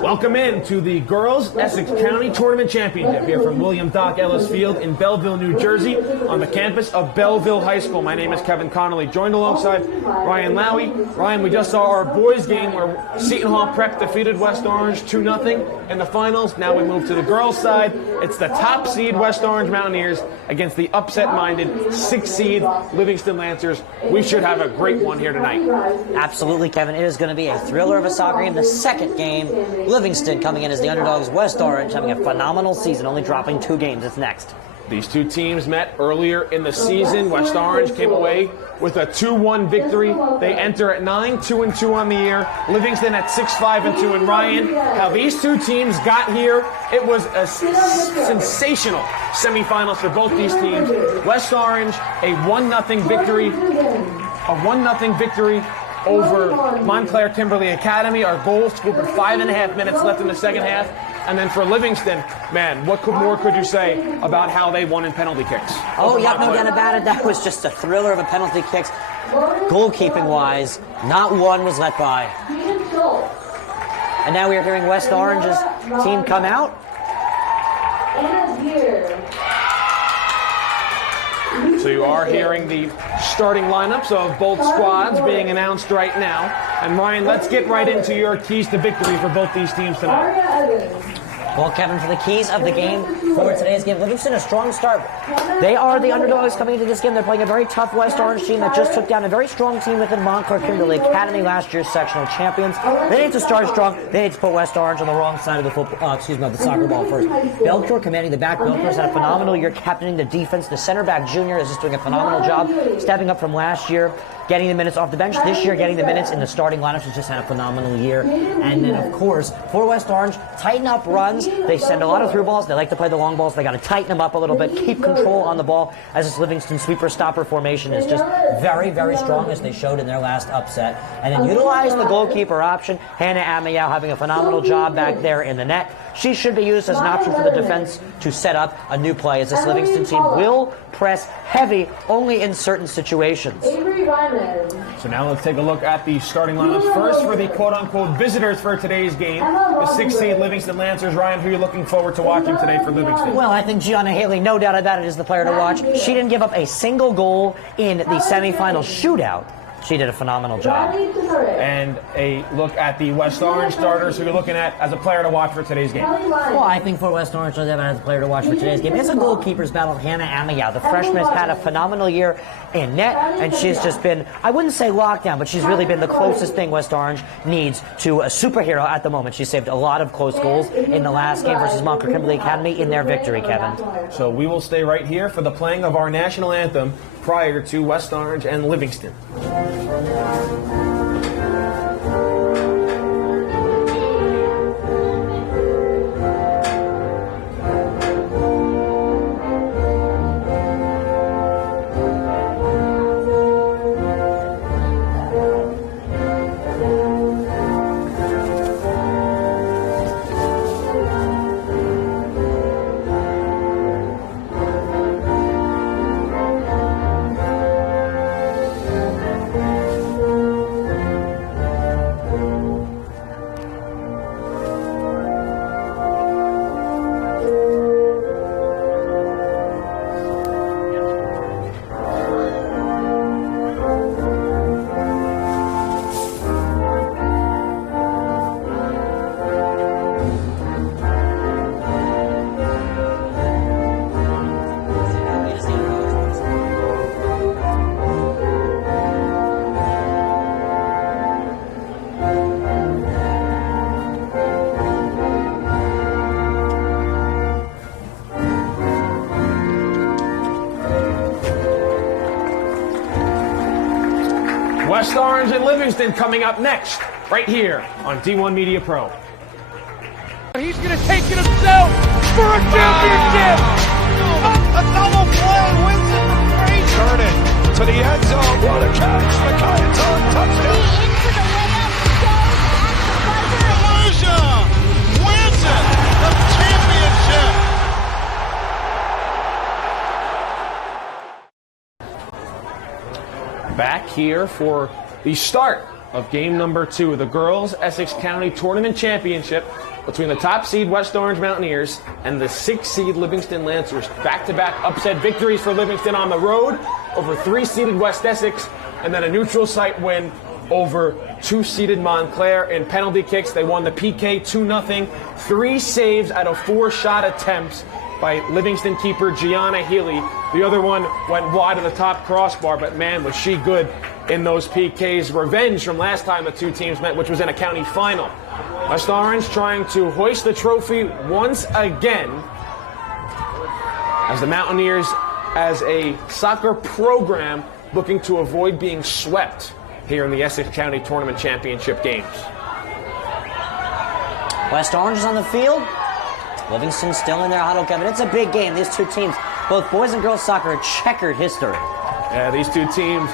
Welcome in to the Girls Essex County Tournament Championship here from William Doc Ellis Field in Belleville, New Jersey, on the campus of Belleville High School. My name is Kevin Connolly, joined alongside Ryan Lowy. Ryan, we just saw our boys game where Seton Hall Prep defeated West Orange 2-0 in the finals. Now we move to the girls' side. It's the top seed West Orange Mountaineers against the upset-minded 6th seed Livingston Lancers. We should have a great one here tonight. Absolutely, Kevin. It is going to be a thriller of a soccer game. The second game, Livingston coming in as the underdogs. West Orange having a phenomenal season, only dropping 2 games. It's next. These two teams met earlier in the season. West Orange came away with a 2-1 victory. They enter at 9-2-2 on the year. Livingston at 6-5-2. And Ryan, how these two teams got here, it was a sensational semifinals for both these teams. West Orange, a 1-0 victory. A 1-0 victory over Montclair Kimberly Academy. Our goal scored with 5.5 minutes left in the second half. And then for Livingston, man, what more could you say about how they won in penalty kicks? Oh, yeah, no doubt about it. That was just a thriller of a penalty kicks. Goalkeeping-wise, not one was let by. And now we are hearing West Orange's team come out. So you are hearing the starting lineups of both squads being announced right now. And Ryan, let's get right into your keys to victory for both these teams tonight. Well, Kevin, for the keys of the game for today's game, Livingston, a strong start. They are the underdogs coming into this game. They're playing a very tough West Orange team that just took down a very strong team within Montclair Kimberly Academy, last year's sectional champions. They need to start strong. They need to put West Orange on the wrong side of the football, of the soccer ball first. Belcourt commanding the back. Belcourt's had a phenomenal year captaining the defense. The center back junior is just doing a phenomenal job, stepping up from last year, getting the minutes off the bench. This year, getting the minutes in the starting lineups. Has just had a phenomenal year. And then, of course, for West Orange, tighten up runs. They send a lot of through balls. They like to play the long balls. They got to tighten them up a little bit, keep control on the ball, as this Livingston sweeper-stopper formation is just very, very strong, as they showed in their last upset. And then utilize the goalkeeper option. Hannah Amayao having a phenomenal job back there in the net. She should be used as an option for the defense to set up a new play, as this Livingston team will press heavy only in certain situations. So now let's take a look at the starting lineups. First, for the quote-unquote visitors for today's game, the 6th seed Livingston Lancers. Ryan, who are you looking forward to watching today for Livingston? Well, I think Gianna Haley, no doubt about it, is the player to watch. She didn't give up a single goal in the semifinal shootout. She did a phenomenal job. And a look at the West Orange starters, who you're looking at as a player to watch for today's game. Well, I think for West Orange, as a player to watch for today's game, it's a goalkeeper's battle. Hannah Amayao, the freshman, has had a phenomenal year in net, and she's just been, I wouldn't say lockdown, but she's really been the closest thing West Orange needs to a superhero at the moment. She saved a lot of close goals in the last game versus Montclair Kimberly Academy in their victory, Kevin. So we will stay right here for the playing of our national anthem prior to West Orange and Livingston. West Orange and Livingston coming up next, right here on D1 Media Pro. He's going to take it himself for a championship. A double play wins it from Frazier. Turn it to the end zone. What a catch. McKay touchdown. Into the layup goes at the buzzer. Wins it. The championship. Back here for the start of game number 2, the Girls Essex County Tournament Championship between the top seed West Orange Mountaineers and the 6th seed Livingston Lancers. Back-to-back upset victories for Livingston on the road over 3-seeded West Essex, and then a neutral site win over 2-seeded Montclair. In penalty kicks, they won the PK 2-0. 3 saves out of 4 shot attempts by Livingston keeper Gianna Healy. The other one went wide of the top crossbar, but man, was she good in those PKs. Revenge from last time the two teams met, which was in a county final. West Orange trying to hoist the trophy once again as the Mountaineers, as a soccer program, looking to avoid being swept here in the Essex County Tournament Championship games. West Orange is on the field. Livingston still in their huddle, Kevin. It's a big game. These two teams, both boys and girls soccer, a checkered history. Yeah, these two teams,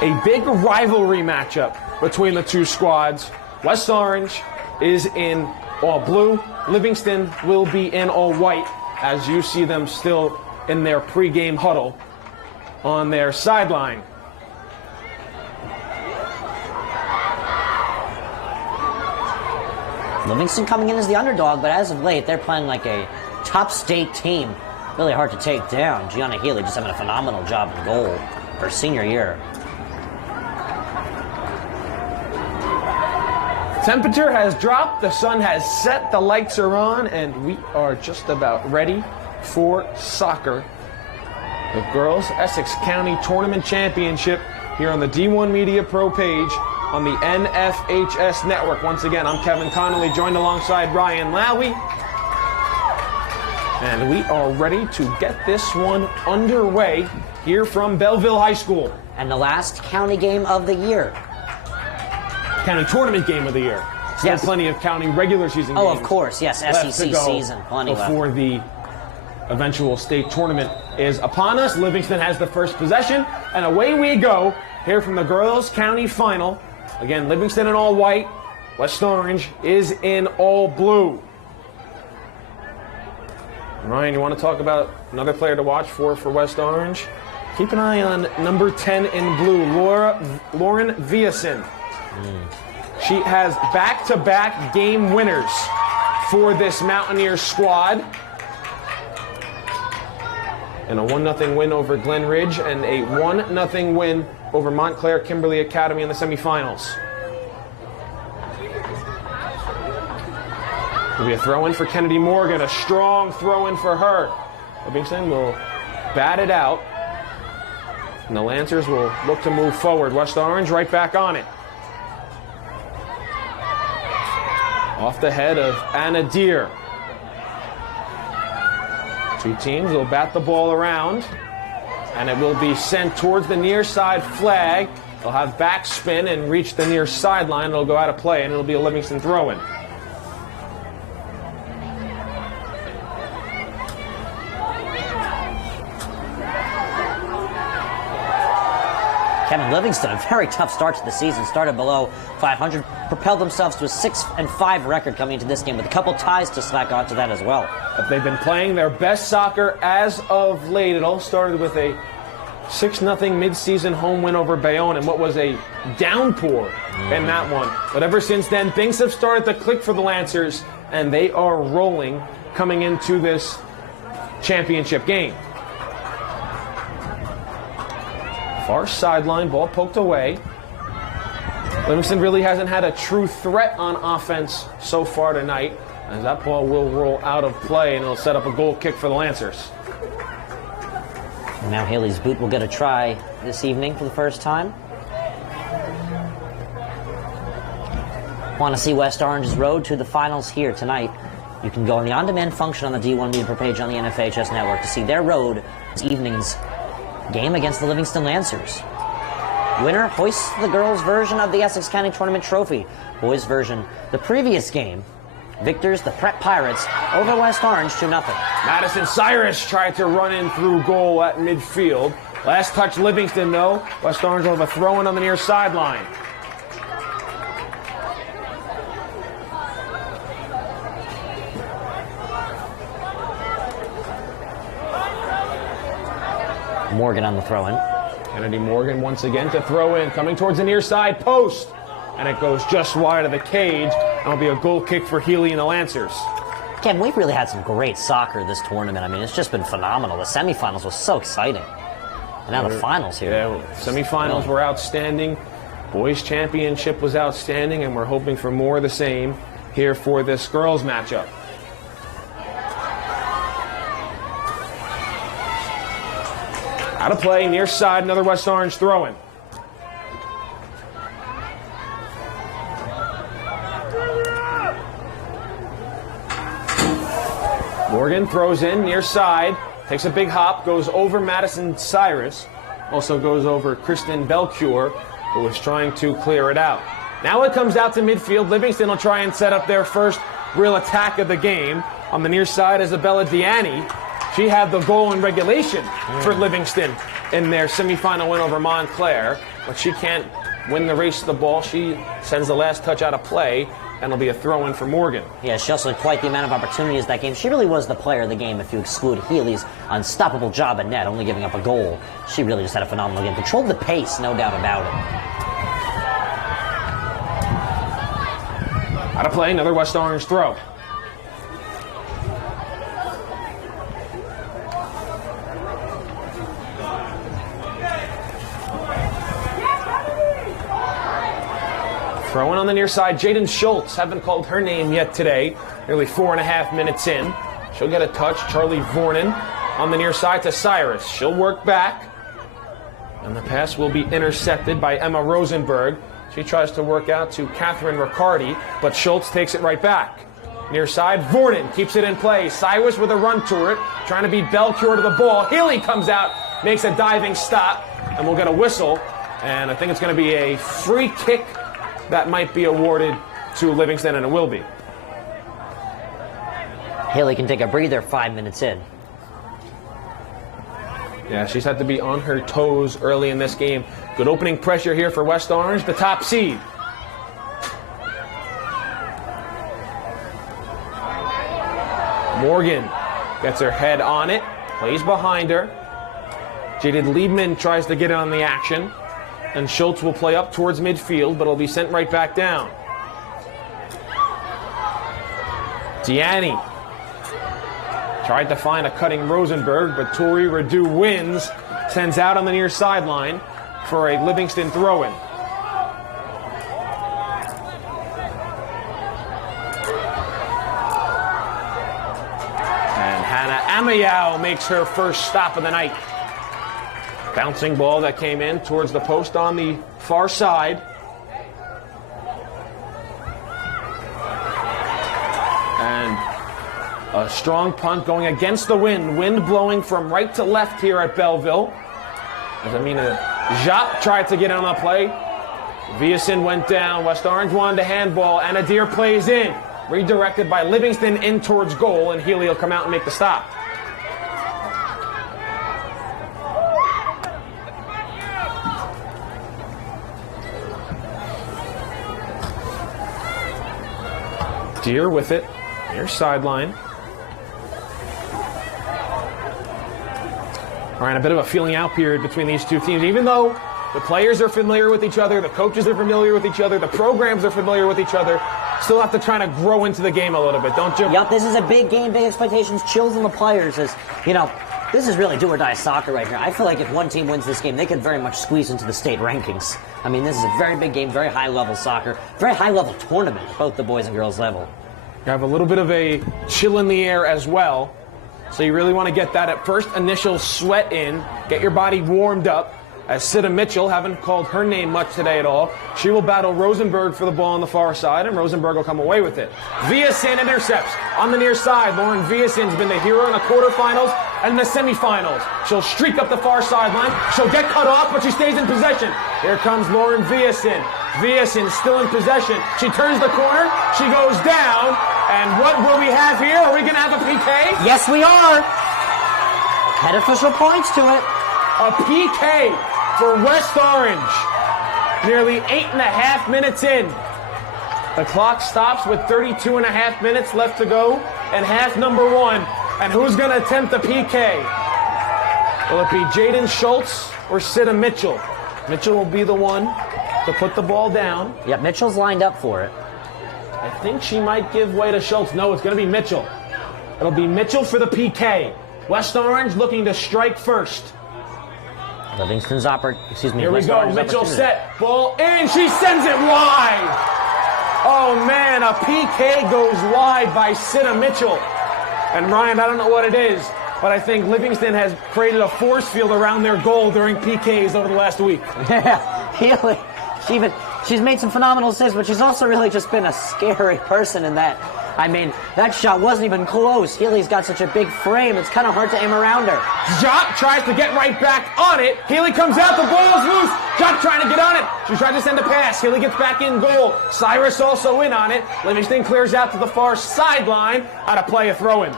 a big rivalry matchup between the two squads. West Orange is in all blue. Livingston will be in all white, as you see them still in their pregame huddle on their sideline. Livingston coming in as the underdog, but as of late, they're playing like a top state team. Really hard to take down. Gianna Healy just having a phenomenal job in goal her senior year. Temperature has dropped, the sun has set, the lights are on, and we are just about ready for soccer. The Girls Essex County Tournament Championship here on the D1 Media Pro page on the NFHS Network. Once again, I'm Kevin Connolly, joined alongside Ryan Lowy. And we are ready to get this one underway here from Belleville High School. And the last county game of the year. County tournament game of the year. Still Yes. plenty of county regular season Oh, games of course, yes, left SEC to go season, plenty left. before the eventual state tournament is upon us. Livingston has the first possession, and away we go here from the Girls County Final. Again, Livingston in all white. West Orange is in all blue. Ryan, you want to talk about another player to watch for West Orange? Keep an eye on number 10 in blue, Lauren Viason. She has back-to-back game winners for this Mountaineers squad. And a 1-0 win over Glen Ridge and a 1-0 win over Montclair Kimberly Academy in the semifinals. It'll be a throw-in for Kennedy Morgan, a strong throw-in for her. Livingston will bat it out, and the Lancers will look to move forward. West Orange right back on it. Off the head of Anna Deere. Two teams will bat the ball around, and it will be sent towards the near side flag. They'll have backspin and reach the near sideline. It'll go out of play, and it'll be a Livingston throw-in. Kevin, Livingston, a very tough start to the season. Started below 500, propelled themselves to a 6-5 record coming into this game, with a couple ties to slack onto that as well. But they've been playing their best soccer as of late. It all started with a 6-0 mid-season home win over Bayonne, and what was a downpour in that one. But ever since then, things have started to click for the Lancers, and they are rolling coming into this championship game. Far sideline, ball poked away. Livingston really hasn't had a true threat on offense so far tonight, as that ball will roll out of play, and it'll set up a goal kick for the Lancers. And now Haley's boot will get a try this evening for the first time. Want to see West Orange's road to the finals here tonight? You can go on the on-demand function on the D1 Media page on the NFHS Network to see their road this evening's game against the Livingston Lancers. Winner hoists the girls' version of the Essex County Tournament trophy. Boys' version, the previous game. Victors, the Prep Pirates, over West Orange 2-0. Madison Cyrus tried to run in through goal at midfield. Last touch Livingston, though. West Orange will have a throw-in on the near sideline. Morgan on the throw-in. Kennedy Morgan once again to throw in, coming towards the near side post. and it goes just wide of the cage, and it'll be a goal kick for Healy and the Lancers. Ken, we've really had some great soccer this tournament. I mean, it's just been phenomenal. The semifinals was so exciting. And now the finals here. Yeah, semifinals were outstanding. Boys championship was outstanding, and we're hoping for more of the same here for this girls matchup. Out of play, near side, another West Orange throw-in. Morgan throws in, near side, takes a big hop, goes over Madison Cyrus, also goes over Kristen Belcure, who was trying to clear it out. Now it comes out to midfield. Livingston will try and set up their first real attack of the game. On the near side, Isabella Diani. She had the goal in regulation for Livingston in their semifinal win over Montclair, but she can't win the race to the ball. She sends the last touch out of play, and it'll be a throw-in for Morgan. Yeah, she also had quite the amount of opportunities that game. She really was the player of the game if you exclude Healy's unstoppable job at net, only giving up a goal. She really just had a phenomenal game. Controlled the pace, no doubt about it. Out of play, another West Orange throw. Throwing on the near side, Jaden Schultz. Haven't called her name yet today. Nearly 4.5 minutes in. She'll get a touch. Charlie Vornan on the near side to Cyrus. She'll work back. And the pass will be intercepted by Emma Rosenberg. She tries to work out to Catherine Riccardi, but Schultz takes it right back. Near side, Vornan keeps it in play. Cyrus with a run to it, trying to beat Belcure to the ball. Healy comes out, makes a diving stop, and we'll get a whistle. And I think it's going to be a free kick that might be awarded to Livingston, and it will be. Haley can take a breather 5 minutes in. Yeah, she's had to be on her toes early in this game. Good opening pressure here for West Orange, the top seed. Morgan gets her head on it, plays behind her. Jaded Liebman tries to get in on the action. And Schultz will play up towards midfield, but it'll be sent right back down. Diani tried to find a cutting Rosenberg, but Tori Radu wins, sends out on the near sideline for a Livingston throw-in. And Hannah Amayao makes her first stop of the night. Bouncing ball that came in towards the post on the far side. And a strong punt going against the wind. Wind blowing from right to left here at Belleville. As Amina Jacques tried to get on the play. Viasin went down. West Orange wanted to handball. And Adair plays in. Redirected by Livingston in towards goal. And Healy will come out and make the stop. Deer with it, near sideline. All right, a bit of a feeling out period between these two teams. Even though the players are familiar with each other, the coaches are familiar with each other, the programs are familiar with each other, still have to try to grow into the game a little bit, don't you? Yep, this is a big game, big expectations, chills on the players. As you know, this is really do or die soccer right here. I feel like if one team wins this game, they could very much squeeze into the state rankings. I mean, this is a very big game, very high-level soccer, very high-level tournament, both the boys and girls level. You have a little bit of a chill in the air as well, so you really want to get that at first initial sweat in, get your body warmed up. As Sida Mitchell, haven't called her name much today at all, she will battle Rosenberg for the ball on the far side, and Rosenberg will come away with it. Viasin intercepts on the near side. Lauren Viasin's been the hero in the quarterfinals and the semifinals. She'll streak up the far sideline. She'll get cut off, but she stays in possession. Here comes Lauren Viasin. Viasin still in possession. She turns the corner. She goes down. And what will we have here? Are we going to have a PK? Yes, we are. Head official points to it. A PK for West Orange. Nearly 8.5 minutes in. The clock stops with 32.5 minutes left to go and half number one. And who's going to attempt the PK? Will it be Jaden Schultz or Sida Mitchell? Mitchell will be the one to put the ball down. Yeah, Mitchell's lined up for it. I think she might give way to Schultz. No, it's going to be Mitchell. It'll be Mitchell for the PK. West Orange looking to strike first. Livingston's Here we go. Mitchell set. Ball in. She sends it wide. Oh, man. A PK goes wide by Sidda Mitchell. And Ryan, I don't know what it is, but I think Livingston has created a force field around their goal during PKs over the last week. Yeah, Healy. She's made some phenomenal saves, but she's also really just been a scary person in that. I mean, that shot wasn't even close. Healy's got such a big frame, it's kind of hard to aim around her. Jop tries to get right back on it. Healy comes out, the ball's loose. Jop trying to get on it. She tried to send a pass. Healy gets back in goal. Cyrus also in on it. Livingston clears out to the far sideline. Out of play, a throw-in.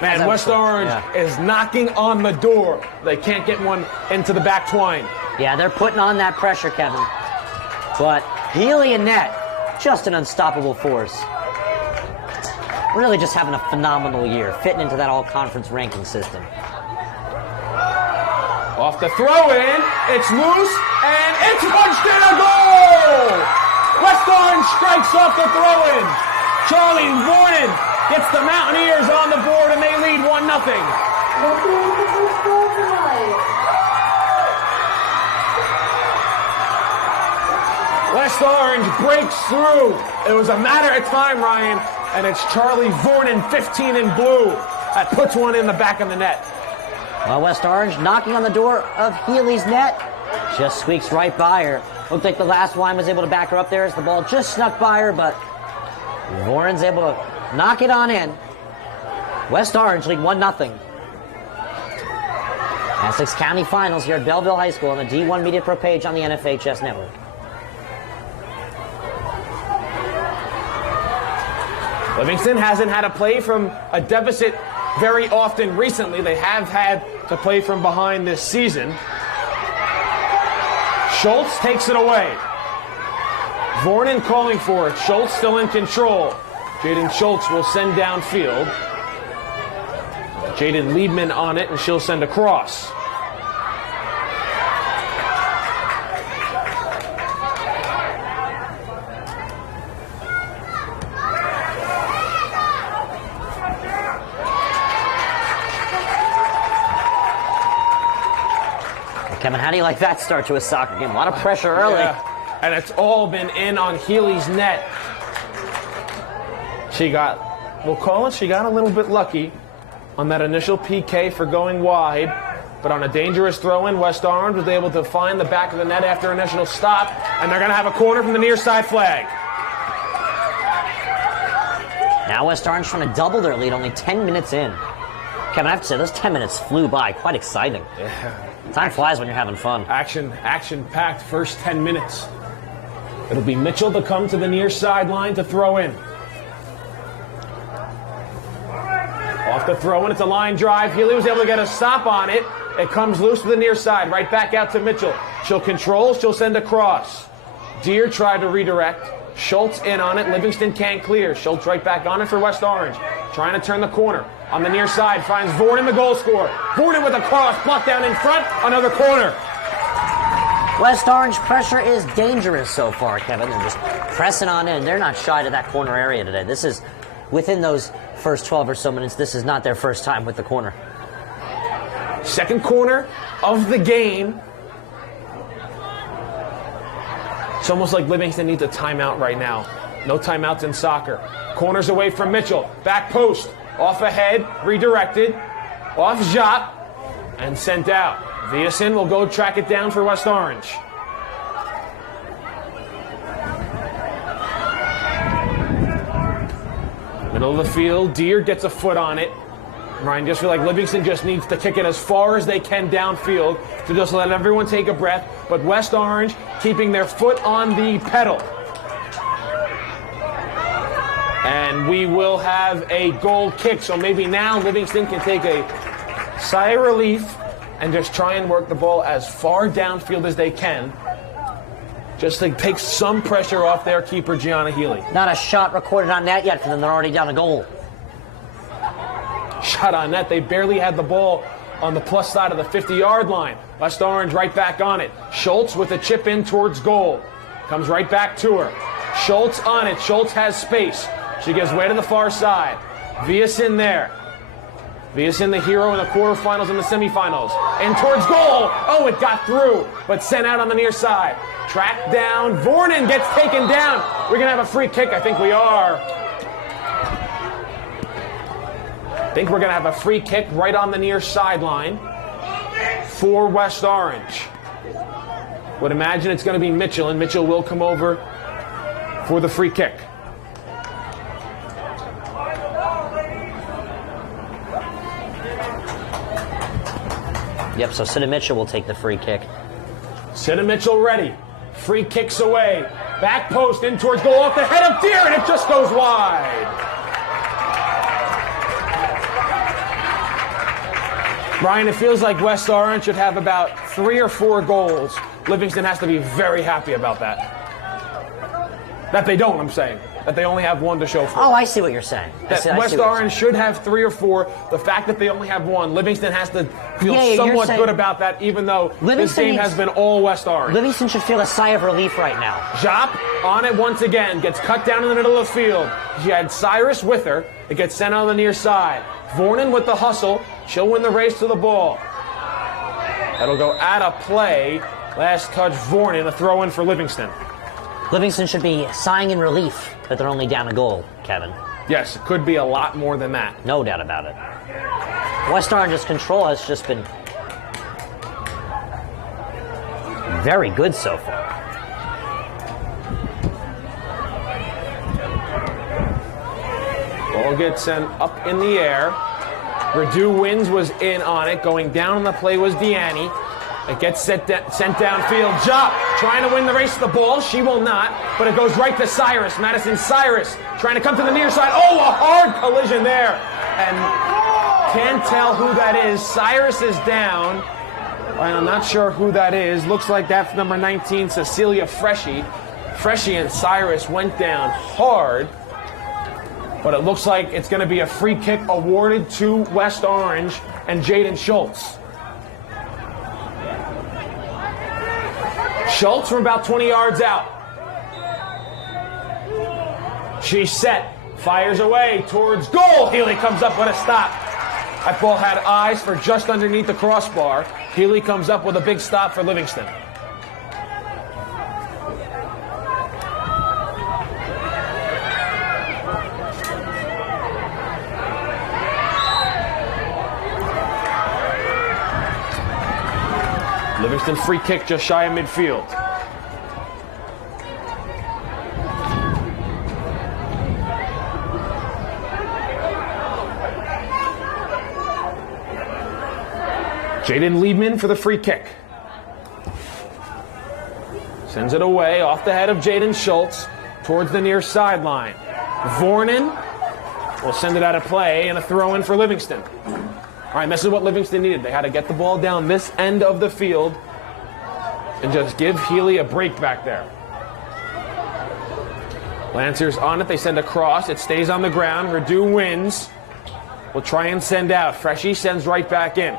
Man, West Orange is knocking on the door. They can't get one into the back twine. Yeah, they're putting on that pressure, Kevin. But Healy and net, just an unstoppable force. Really just having a phenomenal year, fitting into that all-conference ranking system. Off the throw-in, it's loose, and it's punched in, a goal! West Orange strikes off the throw-in. Charlie Vornin gets the Mountaineers on the board, and they lead 1-0. West Orange breaks through. It was a matter of time, Ryan, and it's Charlie Vornin, 15 in blue, that puts one in the back of the net. Well, West Orange knocking on the door of Healy's net, just squeaks right by her. Looked like the last line was able to back her up there as the ball just snuck by her, but Vornin's able to knock it on in. West Orange lead 1-0. Essex County Finals here at Belleville High School on the D1 Media Pro page on the NFHS Network. Livingston hasn't had to play from a deficit very often recently. They have had to play from behind this season. Schultz takes it away. Vornin calling for it. Schultz still in control. Jaden Schultz will send downfield. Jaden Liebman on it, and she'll send across. Kevin, how do you like that start to a soccer game? A lot of pressure early. Yeah. And it's all been in on Healy's net. She got a little bit lucky on that initial PK for going wide. But on a dangerous throw-in, West Orange was able to find the back of the net after initial stop. And they're going to have a corner from the near side flag. Now West Orange trying to double their lead, only 10 minutes in. Kevin, I have to say, those 10 minutes flew by. Quite exciting. Yeah. Time flies when you're having fun. Action-packed first 10 minutes. It'll be Mitchell to come to the near sideline to throw in. Off the throw in, it's a line drive. Healy was able to get a stop on it. It comes loose to the near side, right back out to Mitchell. She'll control, she'll send across. Deere tried to redirect. Schultz in on it. Livingston can't clear. Schultz right back on it for West Orange. Trying to turn the corner. On the near side, finds Vornin, the goal scorer. Vornin with a cross, blocked down in front, another corner. West Orange pressure is dangerous so far, Kevin. They're just pressing on in. They're not shy to that corner area today. This is, within those first 12 or so minutes, this is not their first time with the corner. Second corner of the game. It's almost like Livingston needs a timeout right now. No timeouts in soccer. Corners away from Mitchell. Back post. Off ahead. Redirected. Off Jop. And sent out. Viason will go track it down for West Orange. Middle of the field. Deere gets a foot on it. Ryan, just feel like Livingston just needs to kick it as far as they can downfield to just let everyone take a breath. But West Orange keeping their foot on the pedal. And we will have a goal kick. So maybe now Livingston can take a sigh of relief and just try and work the ball as far downfield as they can. Just to take some pressure off their keeper, Gianna Healy. Not a shot recorded on net yet for them. They're already down a goal. Shot on net. They barely had the ball on the plus side of the 50-yard line. West Orange right back on it. Schultz with a chip in towards goal. Comes right back to her. Schultz on it. Schultz has space. She gives way to the far side. Viasin there. Viasin, the hero in the quarterfinals and the semifinals. And towards goal. Oh, it got through, but sent out on the near side. Tracked down. Vornen gets taken down. We're going to have a free kick. I think we are. I think we're going to have a free kick right on the near sideline for West Orange. Would imagine it's going to be Mitchell, and Mitchell will come over for the free kick. Yep, so Sid Mitchell will take the free kick. Sid Mitchell ready. Free kicks away. Back post in towards goal off the head of Deer, and it just goes wide. Brian, it feels like West Orange should have about 3 or 4 goals. Livingston has to be very happy about that. That they don't, I'm saying. That they only have 1 to show for. Oh, I see what you're saying. That West Orange should have 3 or 4. The fact that they only have 1, Livingston has to feel somewhat good about that, even though this game has been all West Orange. Livingston should feel a sigh of relief right now. Jop on it once again, gets cut down in the middle of the field. She had Cyrus with her. It gets sent on the near side. Vornen with the hustle. She'll win the race to the ball. That'll go out of play. Last touch, Vornen, a throw in for Livingston. Livingston should be sighing in relief that they're only down a goal, Kevin. Yes, it could be a lot more than that. No doubt about it. West Orange's control has just been very good so far. Ball gets sent up in the air. Redu Wins was in on it. Going down on the play was Deanne. It gets sent downfield. Jop trying to win the race to the ball. She will not, but it goes right to Cyrus. Madison Cyrus trying to come to the near side. Oh, a hard collision there. And can't tell who that is. Cyrus is down. I'm not sure who that is. Looks like that's number 19, Cecilia Freshy. Freshy and Cyrus went down hard. But it looks like it's going to be a free kick awarded to West Orange and Jaden Schultz. Schultz from about 20 yards out. She's set. Fires away towards goal. Healy comes up with a stop. That ball had eyes for just underneath the crossbar. Healy comes up with a big stop for Livingston. Livingston free kick just shy of midfield. Jaden Liebman for the free kick. Sends it away off the head of Jaden Schultz towards the near sideline. Vornen will send it out of play and a throw in for Livingston. All right, this is what Livingston needed. They had to get the ball down this end of the field and just give Healy a break back there. Lancers on it. They send a cross. It stays on the ground. Redu Wins will try and send out. Freshy sends right back in.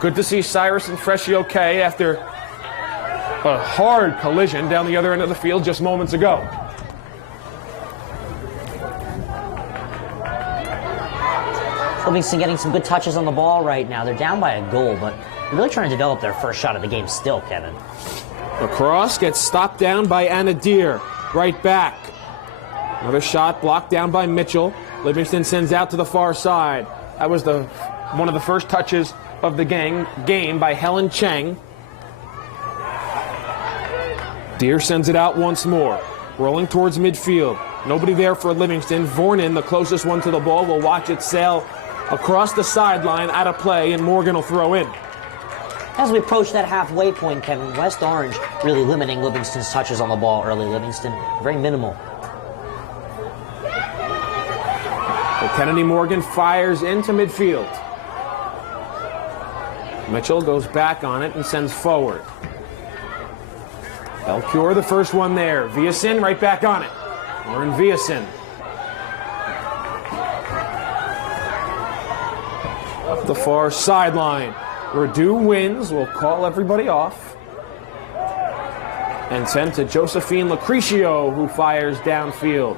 Good to see Cyrus and Freshy okay after a hard collision down the other end of the field just moments ago. Livingston getting some good touches on the ball right now. They're down by a goal, but they're really trying to develop their first shot of the game still, Kevin. The cross gets stopped down by Anna Deer. Right back. Another shot blocked down by Mitchell. Livingston sends out to the far side. That was one of the first touches of the game by Helen Cheng. Deer sends it out once more. Rolling towards midfield. Nobody there for Livingston. Vornen, the closest one to the ball, will watch it sail across the sideline, out of play, and Morgan will throw in. As we approach that halfway point, Kevin, West Orange really limiting Livingston's touches on the ball early. Livingston, very minimal. So Kennedy Morgan fires into midfield. Mitchell goes back on it and sends forward. Belcure, the first one there. Viasin right back on it. Lauren Viasin. Up the far sideline. Redu Wins will call everybody off. And sent to Josephine Lucretio, who fires downfield.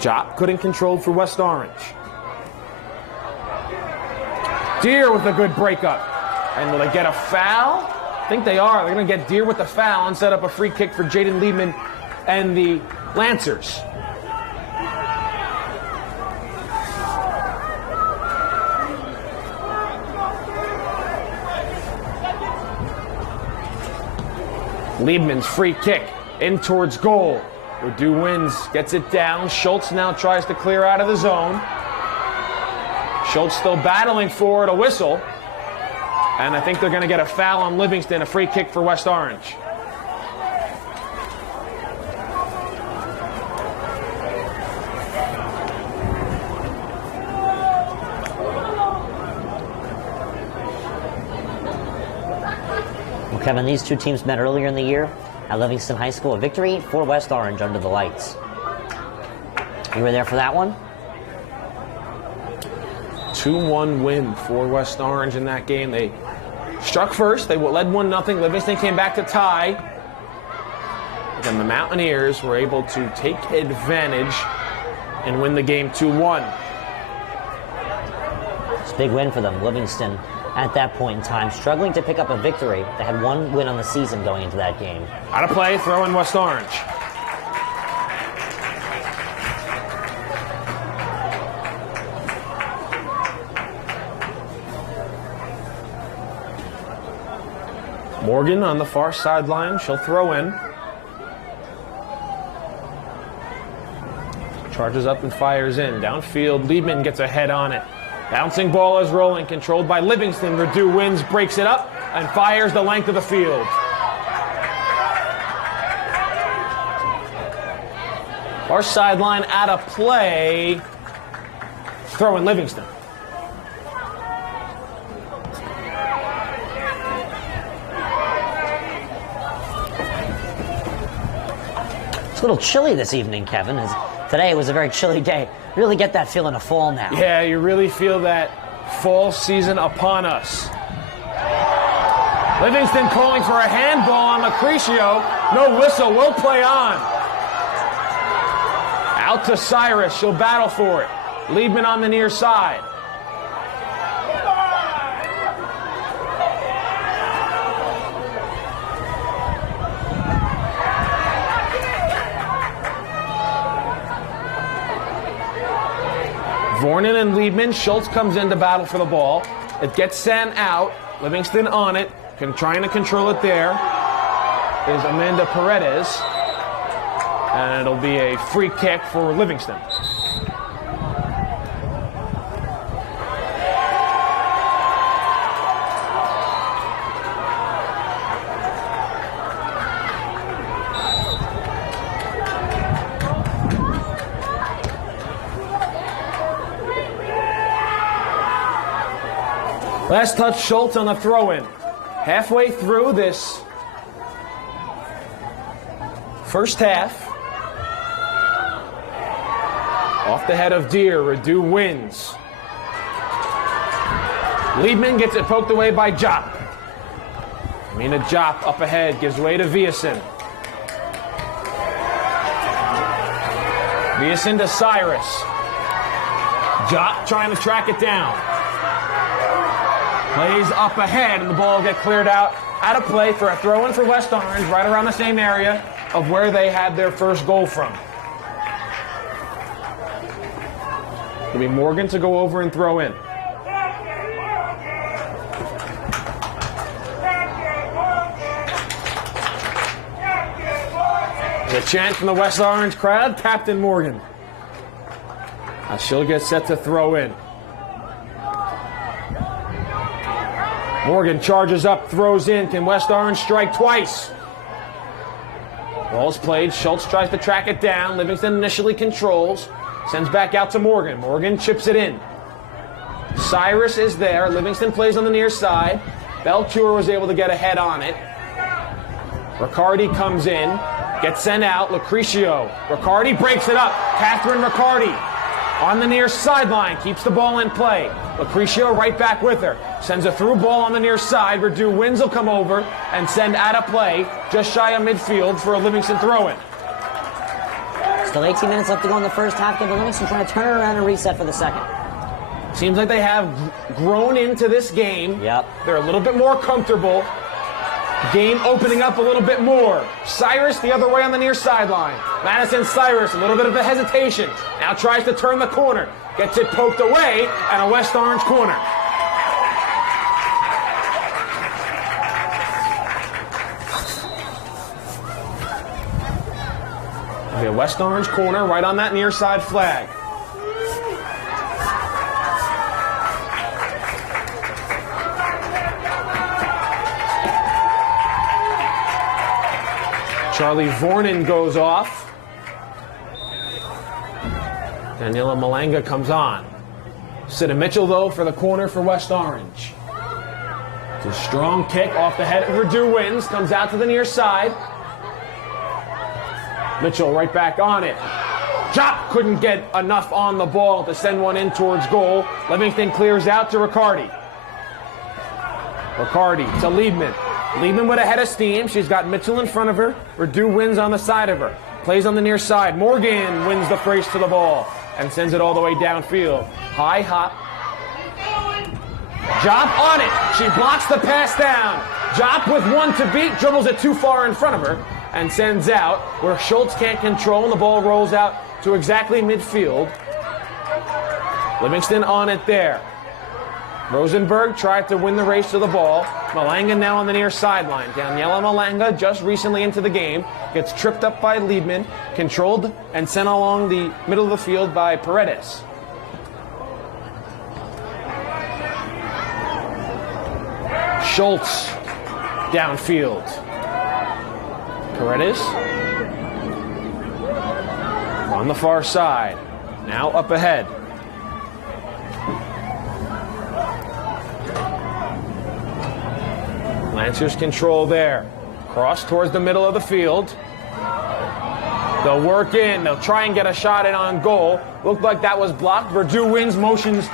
Jop couldn't control for West Orange. Deer with a good breakup. And will they get a foul? I think they are. They're going to get Deer with the foul and set up a free kick for Jaden Liebman and the Lancers. Liebman's free kick in towards goal. Purdue wins, gets it down. Schultz now tries to clear out of the zone. Schultz still battling for it, a whistle. And I think they're going to get a foul on Livingston, a free kick for West Orange. Well, Kevin, these two teams met earlier in the year at Livingston High School. A victory for West Orange under the lights. You were there for that one? 2-1 win for West Orange in that game. They struck first. They led 1-0. Livingston came back to tie. But then the Mountaineers were able to take advantage and win the game 2-1. It's a big win for them. Livingston, at that point in time, struggling to pick up a victory. They had one win on the season going into that game. Out of play, throw in West Orange. Morgan on the far sideline. She'll throw in. Charges up and fires in. Downfield, Liebman gets a head on it. Bouncing ball is rolling, controlled by Livingston. Purdue wins, breaks it up, and fires the length of the field. Far sideline out of play. Throw in Livingston. It's a little chilly this evening, Kevin. Today was a very chilly day. Really get that feeling of fall now. Yeah, you really feel that fall season upon us. Livingston calling for a handball on Lucretio. No whistle, will play on. Out to Cyrus, she'll battle for it. Liebman on the near side. Vornan and Liebman. Schultz comes in to battle for the ball. It gets sent out. Livingston on it. Trying to control it there is Amanda Paredes. And it'll be a free kick for Livingston. Last touch, Schultz on the throw-in. Halfway through this first half. Off the head of Deer, Purdue wins. Liebman gets it poked away by Jop. Mina Jop up ahead, gives way to Viason. Viason to Cyrus. Jop trying to track it down. Plays up ahead, and the ball will get cleared out of play for a throw-in for West Orange, right around the same area of where they had their first goal from. It'll be Morgan to go over and throw in. The chant from the West Orange crowd, Captain Morgan. She'll get set to throw in. Morgan charges up, throws in. Can West Orange strike twice? Ball's played. Schultz tries to track it down. Livingston initially controls. Sends back out to Morgan. Morgan chips it in. Cyrus is there. Livingston plays on the near side. Beltour was able to get a head on it. Riccardi comes in. Gets sent out. Lucretio. Riccardi breaks it up. Catherine Riccardi. On the near sideline, keeps the ball in play. Lucrecio right back with her. Sends a through ball on the near side. Verdue wins will come over and send out of play just shy of midfield for a Livingston throw-in. Still 18 minutes left to go in the first half. Give Livingston trying to turn it around and reset for the second. Seems like they have grown into this game. Yep. They're a little bit more comfortable. Game opening up a little bit more. Cyrus the other way on the near sideline. Madison Cyrus, a little bit of a hesitation. Now tries to turn the corner. Gets it poked away, and a West Orange corner. The West Orange corner right on that near side flag. Charlie Vornin goes off. Daniela Malanga comes on. Sida Mitchell, though, for the corner for West Orange. It's a strong kick off the head of Verdue wins. Comes out to the near side. Mitchell right back on it. Jop couldn't get enough on the ball to send one in towards goal. Livingston clears out to Riccardi. Riccardi to Liebman. Liebman with a head of steam. She's got Mitchell in front of her. Verdue wins on the side of her. Plays on the near side. Morgan wins the race to the ball and sends it all the way downfield. High hop. Jop on it. She blocks the pass down. Jop with one to beat. Dribbles it too far in front of her and sends out where Schultz can't control, and the ball rolls out to exactly midfield. Livingston on it there. Rosenberg tried to win the race to the ball. Malanga now on the near sideline. Daniela Malanga, just recently into the game, gets tripped up by Liebman, controlled and sent along the middle of the field by Paredes. Schultz downfield. Paredes on the far side. Now up ahead. Lancers control there. Cross towards the middle of the field. They'll work in. They'll try and get a shot in on goal. Looked like that was blocked. Verdue wins, motions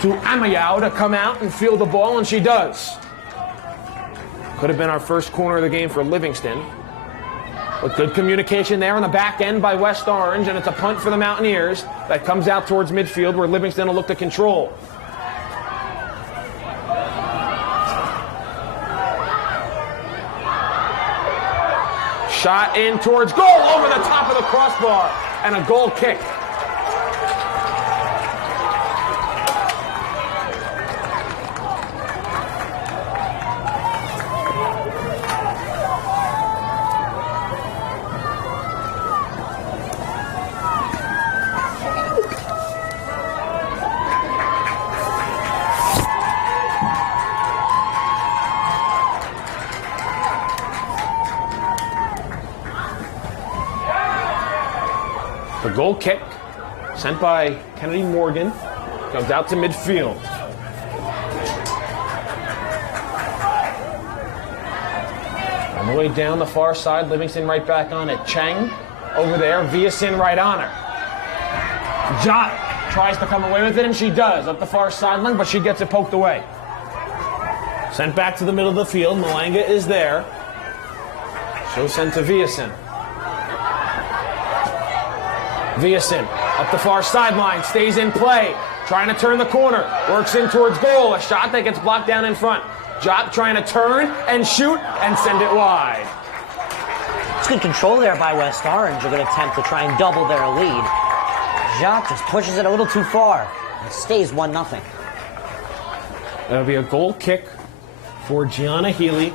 to Amayao to come out and field the ball, and she does. Could have been our first corner of the game for Livingston. But good communication there on the back end by West Orange, and it's a punt for the Mountaineers that comes out towards midfield where Livingston will look to control. Shot in towards goal over the top of the crossbar, and a goal kick. The goal kick, sent by Kennedy Morgan, comes out to midfield. On the way down the far side, Livingston right back on it. Chang over there, Viasin right on her. Jot tries to come away with it, and she does, up the far sideline, but she gets it poked away. Sent back to the middle of the field, Malanga is there. So sent to Viasin. Viasin up the far sideline, stays in play, trying to turn the corner, works in towards goal, a shot that gets blocked down in front. Jop trying to turn and shoot and send it wide. It's good control there by West Orange. A good attempt to try and double their lead. Jop just pushes it a little too far. It stays 1-0. That'll be a goal kick for Gianna Healy.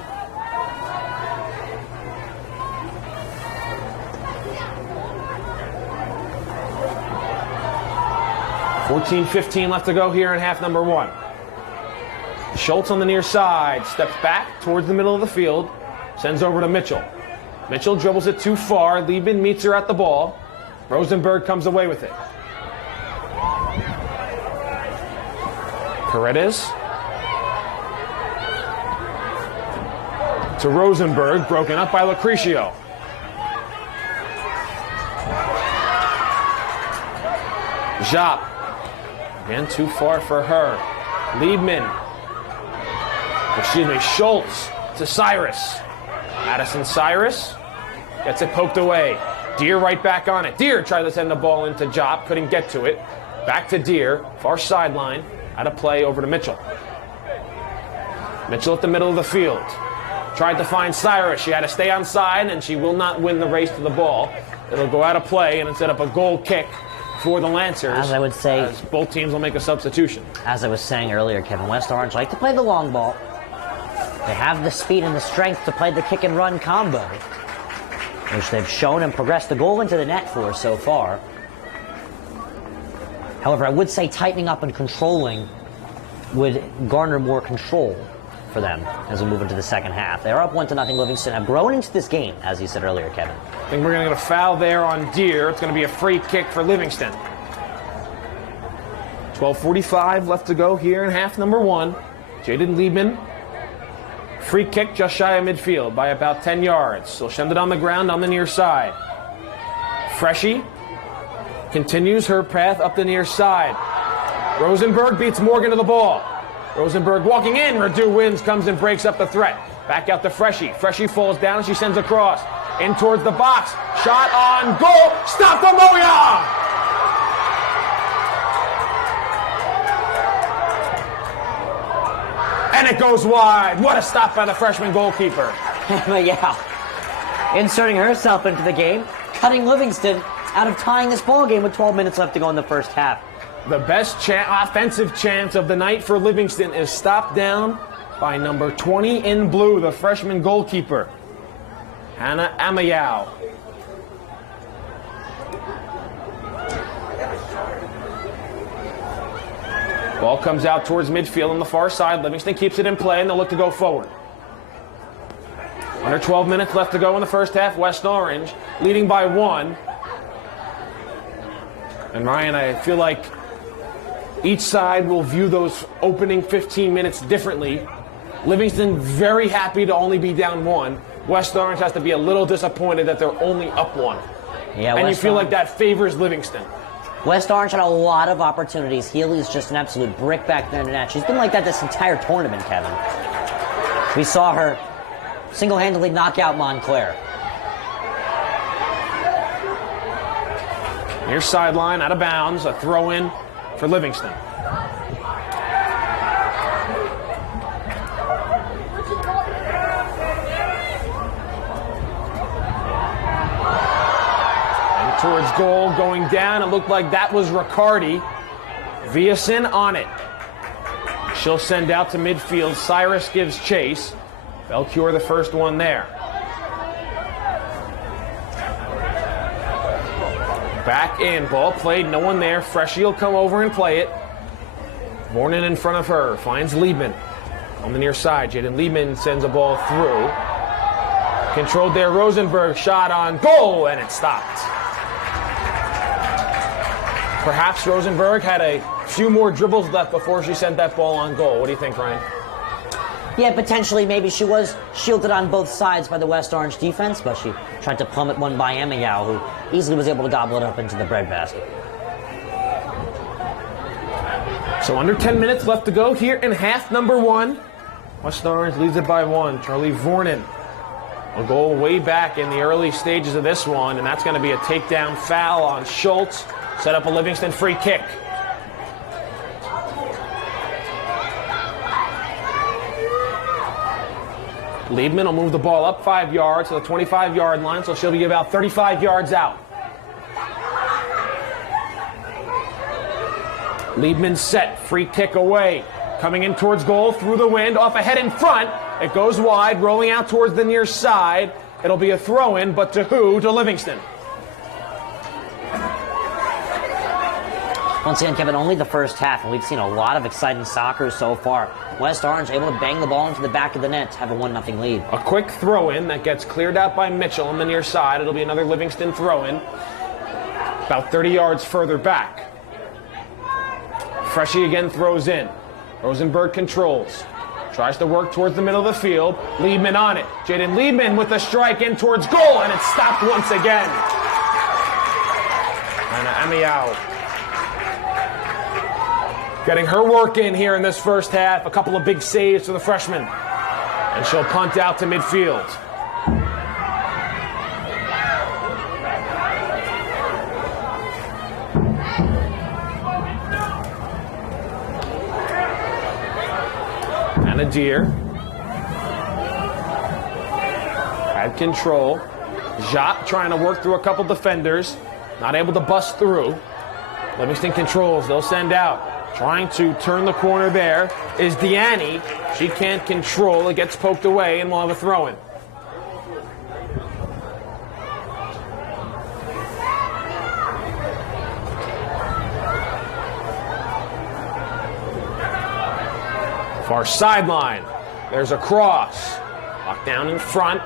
.15 left to go here in half number one. Schultz on the near side, steps back towards the middle of the field, sends over to Mitchell. Mitchell dribbles it too far. Liebman meets her at the ball. Rosenberg comes away with it. Paredes to Rosenberg, broken up by Lucrecio. Jop. Again, too far for her. Schultz to Cyrus. Madison Cyrus gets it poked away. Deer right back on it. Deer tried to send the ball into Jop, couldn't get to it. Back to Deer, far sideline, out of play over to Mitchell. Mitchell at the middle of the field. Tried to find Cyrus. She had to stay on side, and she will not win the race to the ball. It'll go out of play, and it'll set up a goal kick for the Lancers. As I would say, as both teams will make a substitution. As I was saying earlier, Kevin, West Orange like to play the long ball. They have the speed and the strength to play the kick and run combo, which they've shown and progressed the goal into the net for so far. However, I would say tightening up and controlling would garner more control for them as we move into the second half. They're up 1-0. Livingston have grown into this game, as you said earlier, Kevin. I think we're going to get a foul there on Deer. It's going to be a free kick for Livingston. 12:45 left to go here in half number one. Jaden Liebman. Free kick just shy of midfield by about 10 yards. She'll send it on the ground on the near side. Freshie continues her path up the near side. Rosenberg beats Morgan to the ball. Rosenberg walking in. Radu wins, comes and breaks up the threat. Back out to Freshie. Freshie falls down. She sends across. In towards the box. Shot on goal. Stop from Moya! And it goes wide. What a stop by the freshman goalkeeper. Yeah. Inserting herself into the game, cutting Livingston out of tying this ball game with 12 minutes left to go in the first half. The best offensive chance of the night for Livingston is stopped down by number 20 in blue, the freshman goalkeeper, Hannah Amayao. Ball comes out towards midfield on the far side. Livingston keeps it in play, and they'll look to go forward. Under 12 minutes left to go in the first half. West Orange leading by 1. And Ryan, I feel like each side will view those opening 15 minutes differently. Livingston very happy to only be down 1. West Orange has to be a little disappointed that they're only up 1. Yeah, and you feel like that favors Livingston. West Orange had a lot of opportunities. Healy's just an absolute brick back there in the net. She's been like that this entire tournament, Kevin. We saw her single-handedly knock out Montclair. Near sideline, out of bounds, a throw-in for Livingston. And towards goal, going down. It looked like that was Riccardi. Viason on it. She'll send out to midfield. Cyrus gives chase. Belcure the first one there. Back in, ball played, no one there. Freshie will come over and play it. Vornan in front of her, finds Liebman on the near side. Jaden Liebman sends a ball through. Controlled there, Rosenberg, shot on goal, and it stopped. Perhaps Rosenberg had a few more dribbles left before she sent that ball on goal. What do you think, Ryan? Yeah, potentially, maybe she was shielded on both sides by the West Orange defense, but she tried to plummet one by Amayao, who easily was able to gobble it up into the breadbasket. So under 10 minutes left to go here in half number 1. West Orange leads it by 1. Charlie Vornan will go way back in the early stages of this one, and that's going to be a takedown foul on Schultz. Set up a Livingston free kick. Liebman will move the ball up 5 yards to the 25-yard line, so she'll be about 35 yards out. Liebman set, free kick away. Coming in towards goal, through the wind, off ahead in front. It goes wide, rolling out towards the near side. It'll be a throw-in, but to who? To Livingston. Once again, Kevin, only the first half, and we've seen a lot of exciting soccer so far. West Orange able to bang the ball into the back of the net to have a 1-0 lead. A quick throw-in that gets cleared out by Mitchell on the near side. It'll be another Livingston throw-in, about 30 yards further back. Freshie again throws in. Rosenberg controls. Tries to work towards the middle of the field. Liebman on it. Jaden Liebman with a strike in towards goal, and it's stopped once again. And Amiao Getting her work in here in this first half. A couple of big saves for the freshman. And she'll punt out to midfield. Deer had control. Jacques trying to work through a couple defenders, not able to bust through. Livingston controls, they'll send out. Trying to turn the corner there is Deanne. She can't control, it gets poked away and we'll have a throw-in. Far sideline. There's a cross. Locked down in front.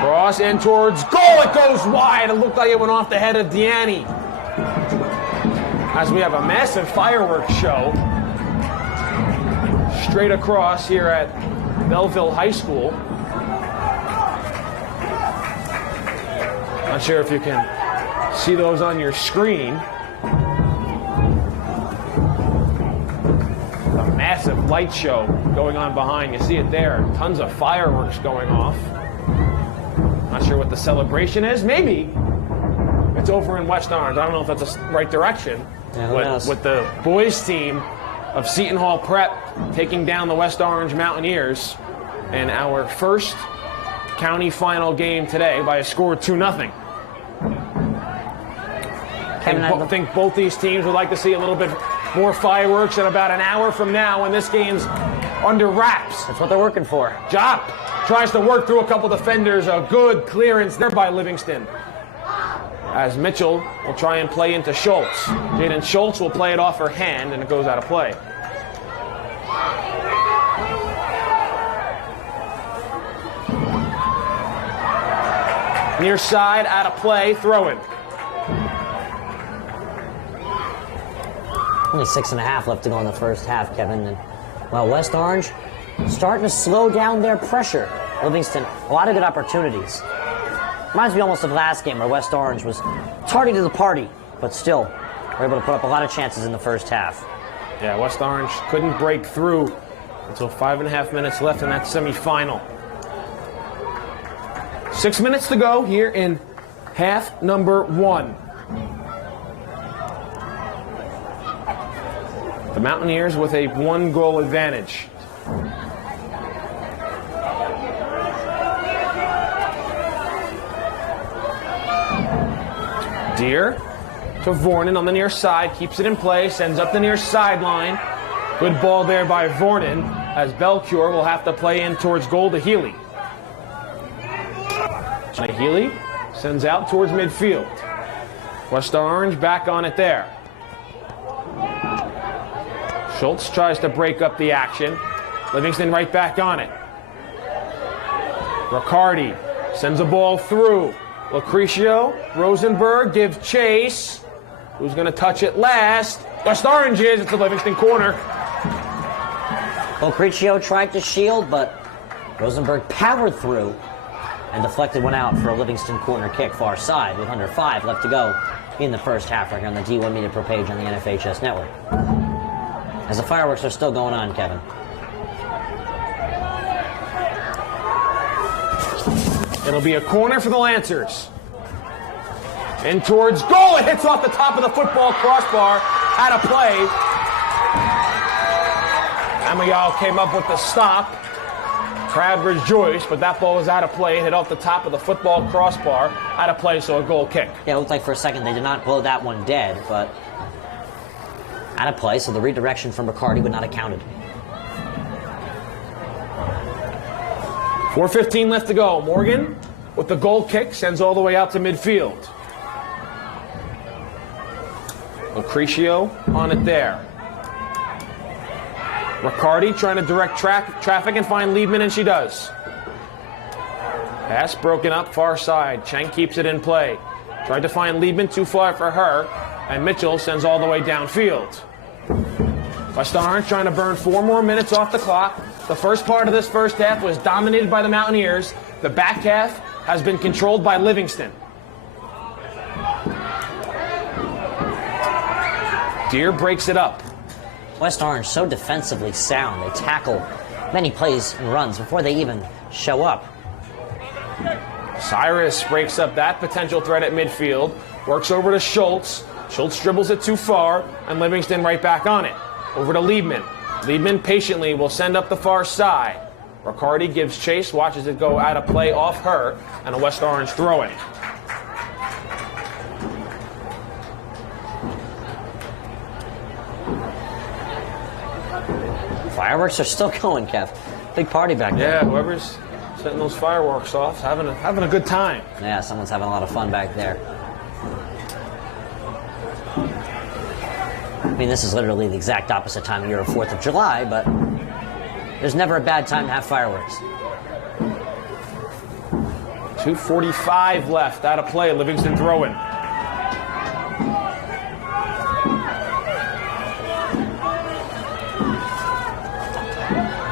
Cross in towards goal. It goes wide. It looked like it went off the head of Deanne. As we have a massive fireworks show straight across here at Belleville High School. Not sure if you can see those on your screen. A massive light show going on behind. You see it there. Tons of fireworks going off. Not sure what the celebration is. Maybe it's over in West Orange. I don't know if that's the right direction. Yeah, with the boys team of Seton Hall Prep taking down the West Orange Mountaineers in our first county final game today by a score of 2-0. I think both these teams would like to see a little bit more fireworks in about an hour from now when this game's under wraps. That's what they're working for. Jop tries to work through a couple defenders. A good clearance there by Livingston. As Mitchell will try and play into Schultz. Jaden Schultz will play it off her hand and it goes out of play. Near side, out of play, throw-in. Only 6.5 left to go in the first half, Kevin. And, well, West Orange starting to slow down their pressure. Livingston, a lot of good opportunities. Reminds me almost of last game where West Orange was tardy to the party, but still were able to put up a lot of chances in the first half. Yeah, West Orange couldn't break through until 5.5 minutes left in that semifinal. 6 minutes to go here in half number 1. The Mountaineers with a 1-goal advantage. Deer to Vornen on the near side, keeps it in play, sends up the near sideline. Good ball there by Vornen, as Belcure will have to play in towards goal to Healy. Healy sends out towards midfield. West Orange back on it there. Schultz tries to break up the action. Livingston right back on it. Riccardi sends a ball through. Lucrecio, Rosenberg gives chase. Who's going to touch it last? West Orange is. It's a Livingston corner. Lucrecio tried to shield, but Rosenberg powered through and deflected one out for a Livingston corner kick far side with under 5 left to go in the first half right here on the D1 Media Pro page on the NFHS network. As the fireworks are still going on, Kevin. It'll be a corner for the Lancers. In towards goal. It hits off the top of the football crossbar. Out of play. Amigal came up with the stop. Crowd rejoiced, but that ball was out of play. It hit off the top of the football crossbar. Out of play, so a goal kick. Yeah, it looked like for a second they did not blow that one dead, but out of play, so the redirection from Riccardi would not have counted. 4:15 left to go. Morgan with the goal kick sends all the way out to midfield. Lucrecio on it there. Riccardi trying to direct traffic and find Liebman, and she does. Pass broken up far side. Cheng keeps it in play. Tried to find Liebman, too far for her, and Mitchell sends all the way downfield. West Orange trying to burn 4 more minutes off the clock. The first part of this first half was dominated by the Mountaineers. The back half has been controlled by Livingston. Deere breaks it up. West Orange so defensively sound. They tackle many plays and runs before they even show up. Cyrus breaks up that potential threat at midfield, works over to Schultz. Schultz dribbles it too far, and Livingston right back on it. Over to Liebman. Liebman patiently will send up the far side. Riccardi gives chase, watches it go out of play off her, and a West Orange throw-in. Fireworks are still going, Kev. Big party back there. Yeah, whoever's setting those fireworks off, having a good time. Yeah, someone's having a lot of fun back there. I mean, this is literally the exact opposite time of year of 4th of July, but there's never a bad time to have fireworks. 2:45 left, out of play, Livingston throw-in.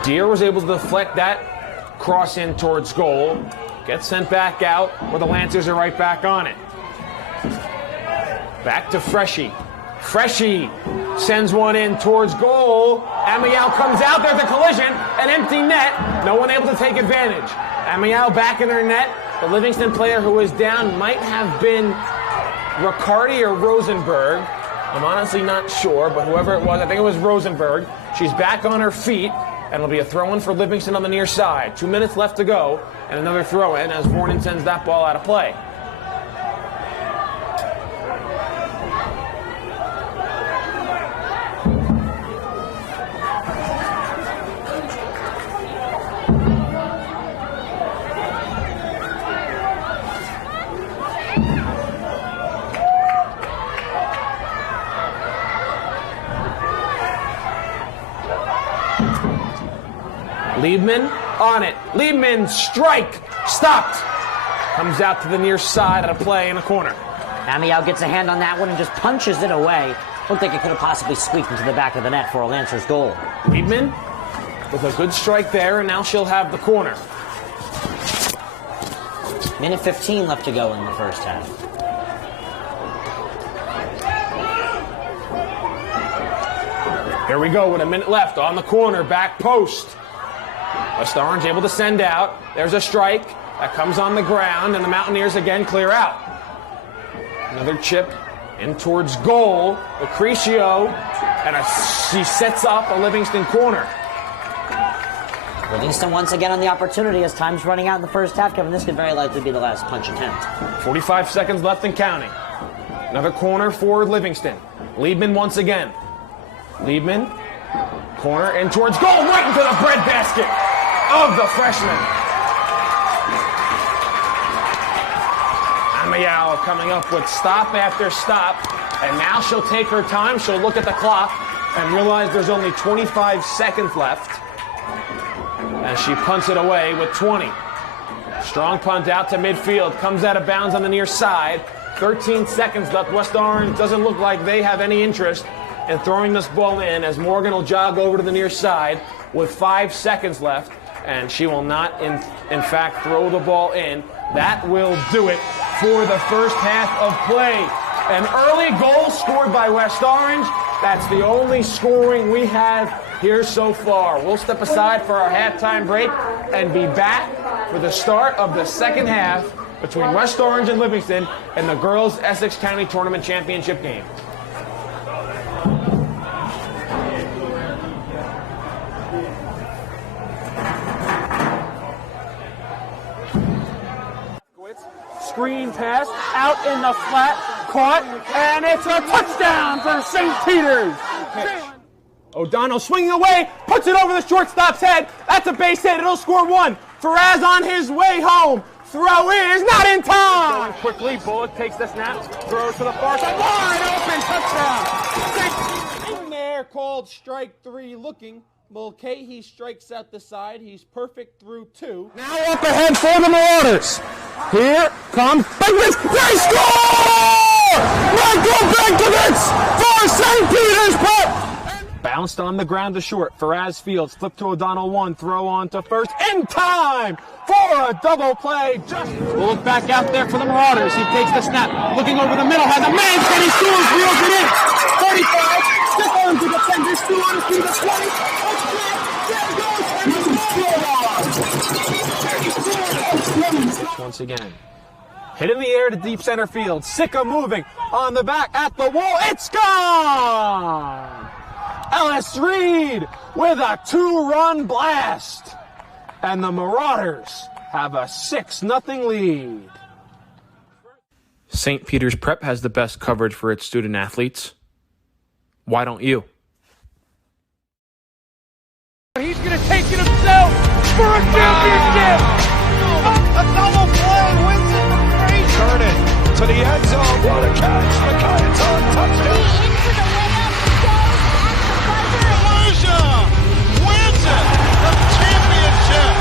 Deere was able to deflect that cross in towards goal, gets sent back out, where the Lancers are right back on it. Back to Freshy. Freshy sends one in towards goal. Amiel comes out, there's a collision, an empty net, no one able to take advantage. Amiel back in her net. The Livingston player who was down might have been Riccardi or Rosenberg. I'm honestly not sure, but whoever it was, I think it was Rosenberg. She's back on her feet, and it'll be a throw-in for Livingston on the near side. 2 minutes left to go, and another throw-in as Vornan sends that ball out of play. Liebman on it. Liebman strike. Stopped. Comes out to the near side of the play in the corner. Amiel gets a hand on that one and just punches it away. Looked like it could have possibly squeaked into the back of the net for a Lancers goal. Liebman with a good strike there, and now she'll have the corner. Minute 15 left to go in the first half. Here we go with a minute left on the corner, back post. West Orange able to send out. There's a strike that comes on the ground, and the Mountaineers again clear out. Another chip in towards goal. Lucrecio, and she sets up a Livingston corner. Livingston once again on the opportunity as time's running out in the first half, Kevin. This could very likely be the last punch attempt. 45 seconds left and counting. Another corner for Livingston. Liebman once again. Liebman, corner in towards goal, right into the breadbasket of the freshman. Amiel coming up with stop after stop, and now she'll take her time. She'll look at the clock and realize there's only 25 seconds left, as she punts it away with 20. Strong punt out to midfield, comes out of bounds on the near side. 13 seconds left. West Orange doesn't look like they have any interest in throwing this ball in, as Morgan will jog over to the near side with 5 seconds left, and she will not in fact throw the ball in. That will do it for the first half of play. An early goal scored by West Orange. That's the only scoring we have here so far. We'll step aside for our halftime break and be back for the start of the second half between West Orange and Livingston in the Girls Essex County Tournament Championship game. Screen pass out in the flat, caught, and it's a touchdown for St. Peter's. O'Donnell swinging away, puts it over the shortstop's head. That's a base hit. It'll score one. Faraz on his way home. Throw in is not in time. Going quickly, Bullock takes the snap, throws to the far side, wide open touchdown. In there, called strike three. Looking. Mulcahy strikes out the side. He's perfect through two. Now up ahead for the Marauders. Here comes Benkovich. They score! Michael Benkovich for St. Peter's Pep. Bounced on the ground to short. Faraz Fields, flip to O'Donnell 1, throw on to first. In time for a double play. Just we'll look back out there for the Marauders. He takes the snap, looking over the middle, has a man, and he scores, reels it in. 35, stick on to defenders, still on to the 20. Once again. Hit in the air to deep center field. Sicka moving on the back at the wall. It's gone! Ellis Reed with a 2-run blast. And the Marauders have a 6-0 lead. St. Peter's Prep has the best coverage for its student athletes. Why don't you? He's going to take it himself for a championship. A double play wins it from Frazier. Turn it to the end zone. What a catch. McKinnon's on touchdown. Into the layup goes at the buzzer. Wins it. The championship.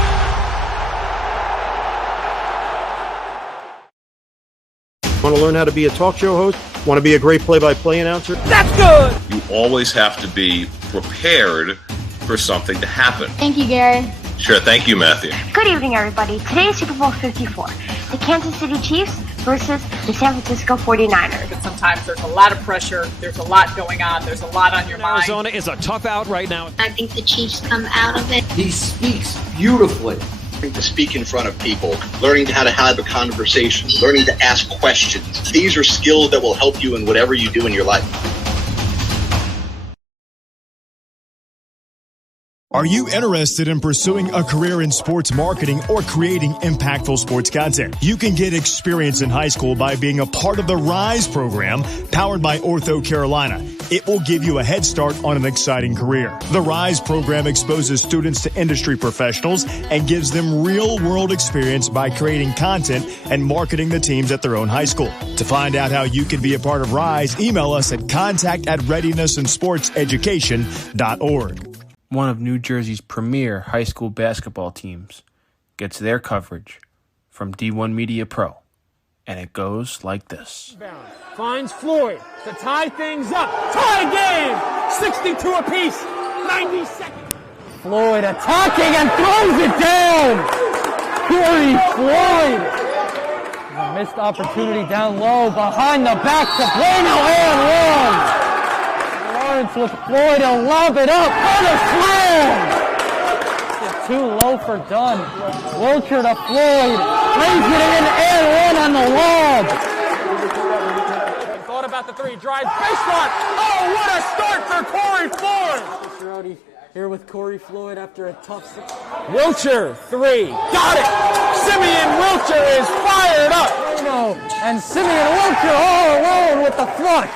Want to learn how to be a talk show host? Want to be a great play-by-play announcer? That's good. You always have to be prepared for something to happen. Thank you, Gary. Sure, thank you, Matthew. Good evening, everybody. Today is Super Bowl 54. The Kansas City Chiefs versus the San Francisco 49ers. But sometimes there's a lot of pressure. There's a lot going on. There's a lot on your mind. Arizona is a tough out right now. I think the Chiefs come out of it. He speaks beautifully. To speak in front of people, learning how to have a conversation, learning to ask questions. These are skills that will help you in whatever you do in your life. Are you interested in pursuing a career in sports marketing or creating impactful sports content? You can get experience in high school by being a part of the RISE program powered by Ortho Carolina. It will give you a head start on an exciting career. The RISE program exposes students to industry professionals and gives them real-world experience by creating content and marketing the teams at their own high school. To find out how you can be a part of RISE, email us at contact@readinessandsportseducation.org. One of New Jersey's premier high school basketball teams gets their coverage from D1 Media Pro, and it goes like this. Finds Floyd to tie things up. Tie game! 62 apiece. 90 seconds. Floyd attacking and throws it down. Corey Floyd. A missed opportunity down low behind the back to Bueno and one. Lawrence with Floyd, he'll lob it up for the slam. Too low for Dunn. Wilcher to Floyd, lays it in and one on the lob. Thought about the three, drives baseline. Oh, what a start for Corey Floyd. Here with Corey Floyd after a tough 6. Wilcher, three. Got it. Simeon Wilcher is fired up. And Simeon Wilcher all alone with the flush.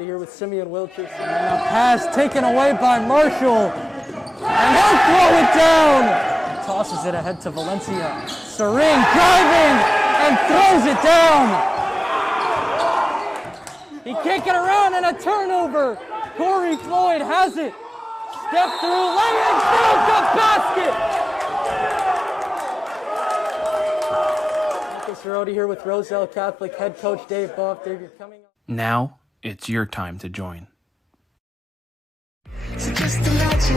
Here with Simeon Wilcher. And a pass taken away by Marshall. And he'll throw it down. Tosses it ahead to Valencia. Sering driving and throws it down. He can't get around and a turnover. Corey Floyd has it. Step through, laying through the basket. Marcus Cerroti here with Roselle Catholic head coach Dave Boff. Dave, you're coming up. Now it's your time to join. So just imagine, nothing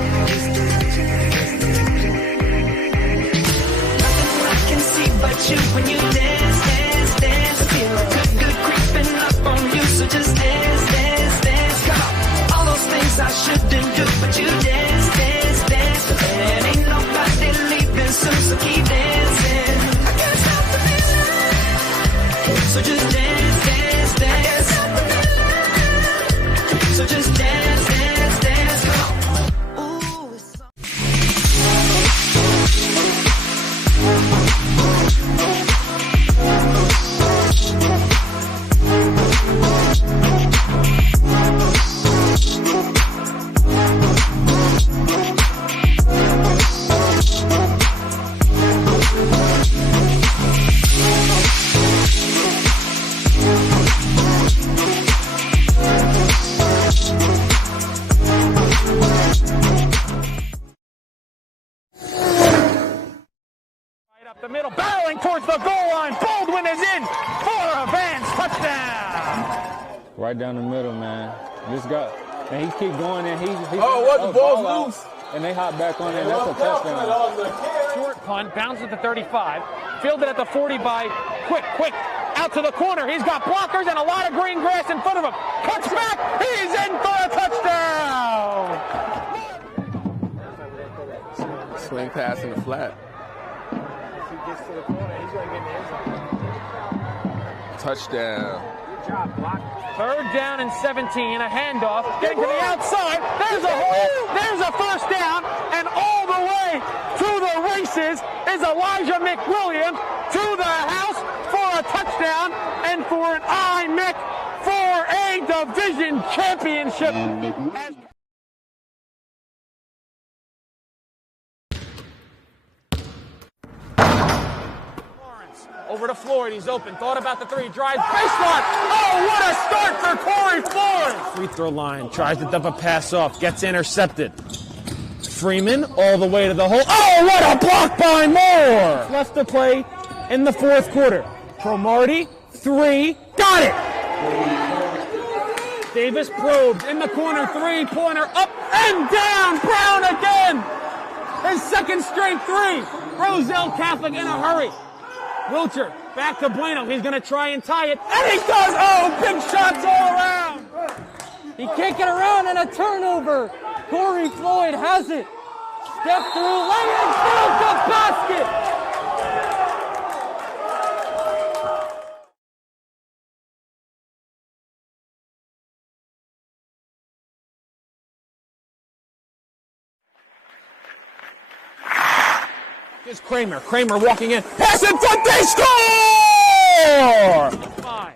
I can see but you when you dance, dance, dance. Feel good creeping up on you, so just dance, dance, dance. Come on, all those things I shouldn't do, but you dance, dance, dance. And ain't nobody leaving soon, so keep dancing. I can't stop the feeling, so just dance, dance, dance. So just dance, dance, dance. Ooh, it's so The middle, barreling towards the goal line. Baldwin is in for a Vance touchdown. Right down the middle, man. This guy, And he keep going and he the ball's loose. And they hop back on it. That's a touchdown. Short punt, bounces at the 35. Fielded at the 40 by Quick. Out to the corner. He's got blockers and a lot of green grass in front of him. Cuts back. He's in for a touchdown. Swing pass in the flat. Touchdown. Good job, block. 3rd down and 17. A handoff. Getting to the outside. There's a hole. There's a first down. And all the way to the races is Elijah McWilliams to the house for a touchdown and for an IMIC for a division championship. Over to Floyd, he's open, thought about the 3, drives, baseline! Oh, what a start for Corey Floyd! Free throw line, tries to dump a pass off, gets intercepted. Freeman all the way to the hole. Oh, what a block by Moore! Left to play in the 4th quarter. Cromartie, 3, got it! Davis probes in the corner, 3-pointer, up and down, Brown again! His 2nd straight 3. Roselle Catholic in a hurry. Wilcher, back to Bueno. He's going to try and tie it. And he does! Oh, big shots all around! He can't get around and a turnover. Corey Floyd has it. Step through, lay it, build the basket! Here's Kramer. Kramer walking in. Pass in front. They score! 5.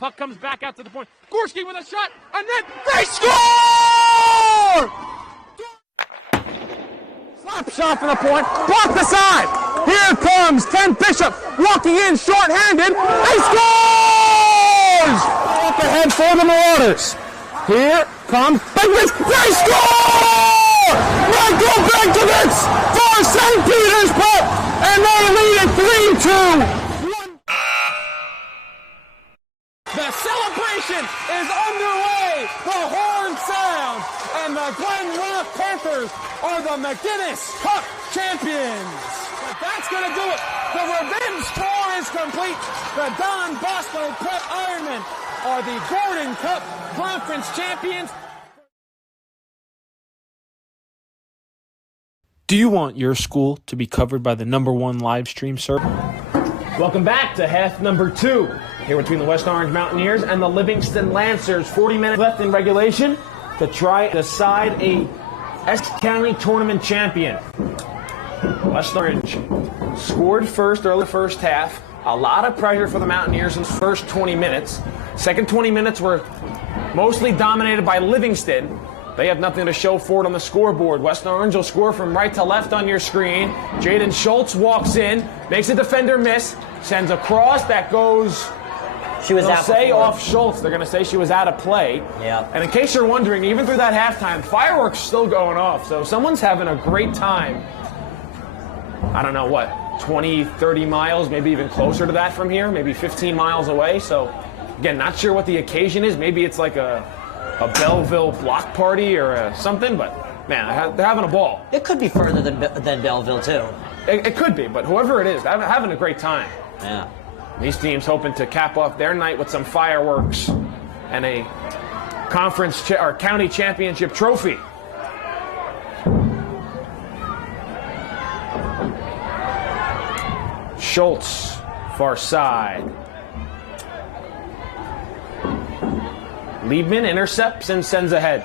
Puck comes back out to the point. Gorski with a shot, and then they score! Slap shot for the point. Block the side. Here comes Ken Bishop walking in short-handed. He scores! Up ahead for the Marauders. Here comes Bigwitz. They score! Michael Benkovitz for St. Petersburg, and they lead it 3-2. The celebration is underway. The horn sounds, and the Glen Rock Panthers are the McGinnis Cup champions. But that's going to do it. The revenge tour is complete. The Don Bosco Prep Ironmen are the Gordon Cup Conference champions. Do you want your school to be covered by the #1 live stream service? Welcome back to half number 2. Here between the West Orange Mountaineers and the Livingston Lancers. 40 minutes left in regulation to try to decide a Essex County tournament champion. West Orange scored first early first half. A lot of pressure for the Mountaineers in the first 20 minutes. Second 20 minutes were mostly dominated by Livingston. They have nothing to show for it on the scoreboard. West Orange will score from right to left on your screen. Jaden Schultz walks in, makes a defender miss, sends a cross that goes, she was out say off Schultz. They're going to say she was out of play. Yeah. And in case you're wondering, even through that halftime, fireworks still going off. So someone's having a great time. I don't know what, 20, 30 miles, maybe even closer to that from here, maybe 15 miles away. So again, not sure what the occasion is. Maybe it's like a Belleville block party or something, but man, they're having a ball. It could be further than Belleville too. It could be, but whoever it is, they're having a great time. Yeah. These teams hoping to cap off their night with some fireworks and a conference or county championship trophy. Schultz, far side. Liebman intercepts and sends ahead.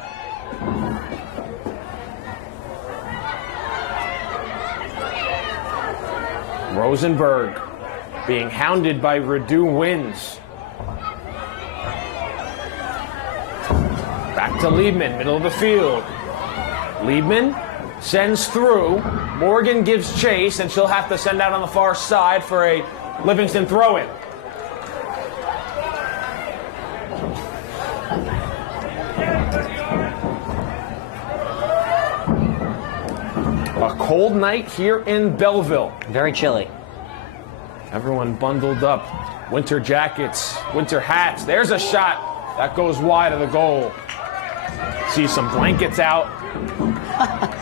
Rosenberg being hounded by Rideau wins. Back to Liebman, middle of the field. Liebman sends through. Morgan gives chase, and she'll have to send out on the far side for a Livingston throw-in. A cold night here in Belleville. Very chilly. Everyone bundled up. Winter jackets, winter hats. There's a shot. That goes wide of the goal. See some blankets out,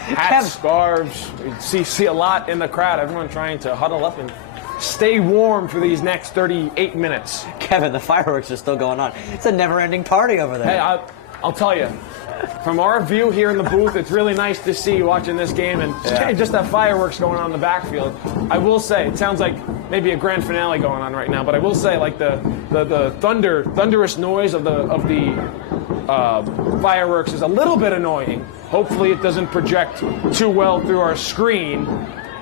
hats, scarves. You see a lot in the crowd. Everyone trying to huddle up and stay warm for these next 38 minutes. Kevin, the fireworks are still going on. It's a never-ending party over there. Hey, I'll tell you, from our view here in the booth, it's really nice to see you watching this game and just that fireworks going on in the backfield. I will say, it sounds like maybe a grand finale going on right now, but I will say, like the thunderous noise of the fireworks is a little bit annoying. Hopefully, it doesn't project too well through our screen,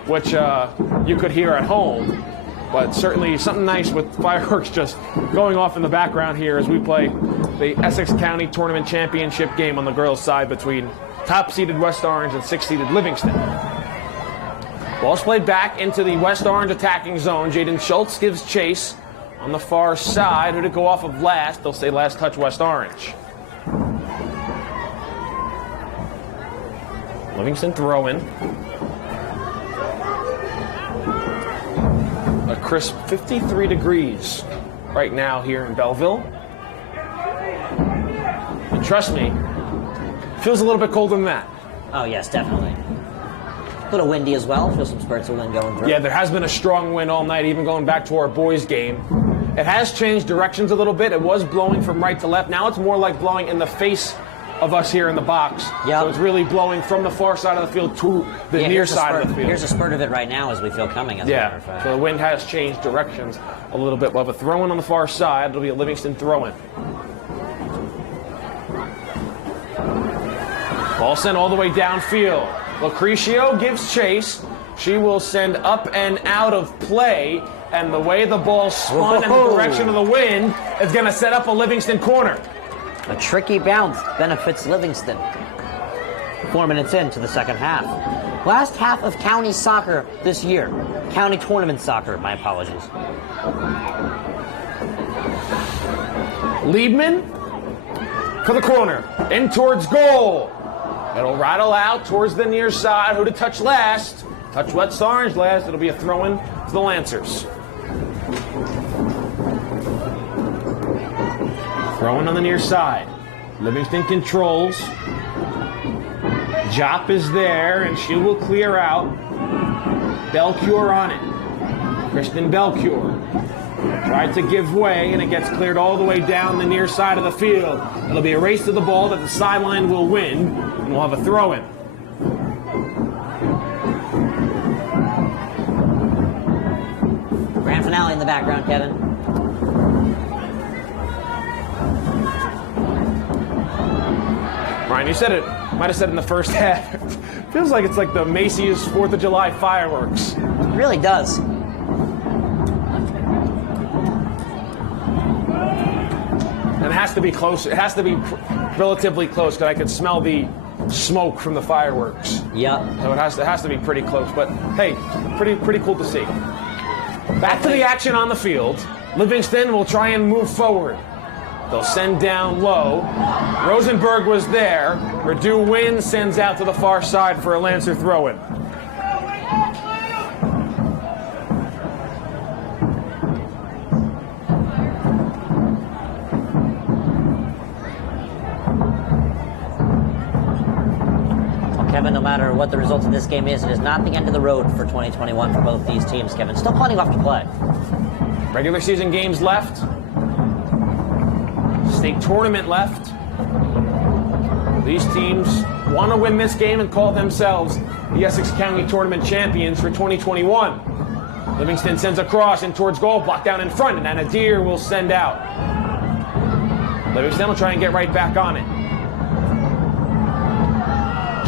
which you could hear at home. But certainly something nice with fireworks just going off in the background here as we play the Essex County Tournament Championship game on the girls' side between top-seeded West Orange and 6th-seeded Livingston. Ball's played back into the West Orange attacking zone. Jaden Schultz gives chase on the far side. Who to go off of last? They'll say last touch West Orange. Livingston throw-in. A crisp 53 degrees right now here in Belleville. And trust me, feels a little bit colder than that. Oh, yes, definitely. A little windy as well. Feel some spurts of wind going through. Yeah, there has been a strong wind all night, even going back to our boys' game. It has changed directions a little bit. It was blowing from right to left. Now it's more like blowing in the face of us here in the box. Yep. So it's really blowing from the far side of the field to the near side of the field. Here's a spurt of it right now as we feel coming, as a matter of fact. So the wind has changed directions a little bit. We'll have a throw-in on the far side. It'll be a Livingston throw-in. Ball sent all the way downfield. Lucrecio gives chase. She will send up and out of play. And the way the ball spun in the direction of the wind is going to set up a Livingston corner. A tricky bounce benefits Livingston. 4 minutes into the second half. Last half of county soccer this year. County tournament soccer, my apologies. Liebman for the corner. In towards goal. It'll rattle out towards the near side. Who to touch last? Touch West Orange last. It'll be a throw-in to the Lancers. Throwing on the near side. Livingston controls. Jop is there, and she will clear out. Belcure on it. Kristen Belcure tried to give way, and it gets cleared all the way down the near side of the field. It'll be a race to the ball that the sideline will win, and we'll have a throw-in. Grand finale in the background, Kevin. Ryan, you said it. Might have said it in the first half. Feels like it's like the Macy's 4th of July fireworks. It really does. And it has to be close. It has to be relatively close because I could smell the smoke from the fireworks. Yep. So it has to be pretty close. But hey, pretty cool to see. Back to the action on the field. Livingston will try and move forward. They'll send down low. Rosenberg was there. Redu Wynn sends out to the far side for a Lancer throw-in. Well, Kevin, no matter what the result of this game is, it is not the end of the road for 2021 for both these teams, Kevin. Still plenty left to play. Regular season games left. State tournament left. These teams want to win this game and call themselves the Essex County Tournament champions for 2021. Livingston sends a cross in towards goal, blocked down in front, and Anadir will send out. Livingston will try and get right back on it.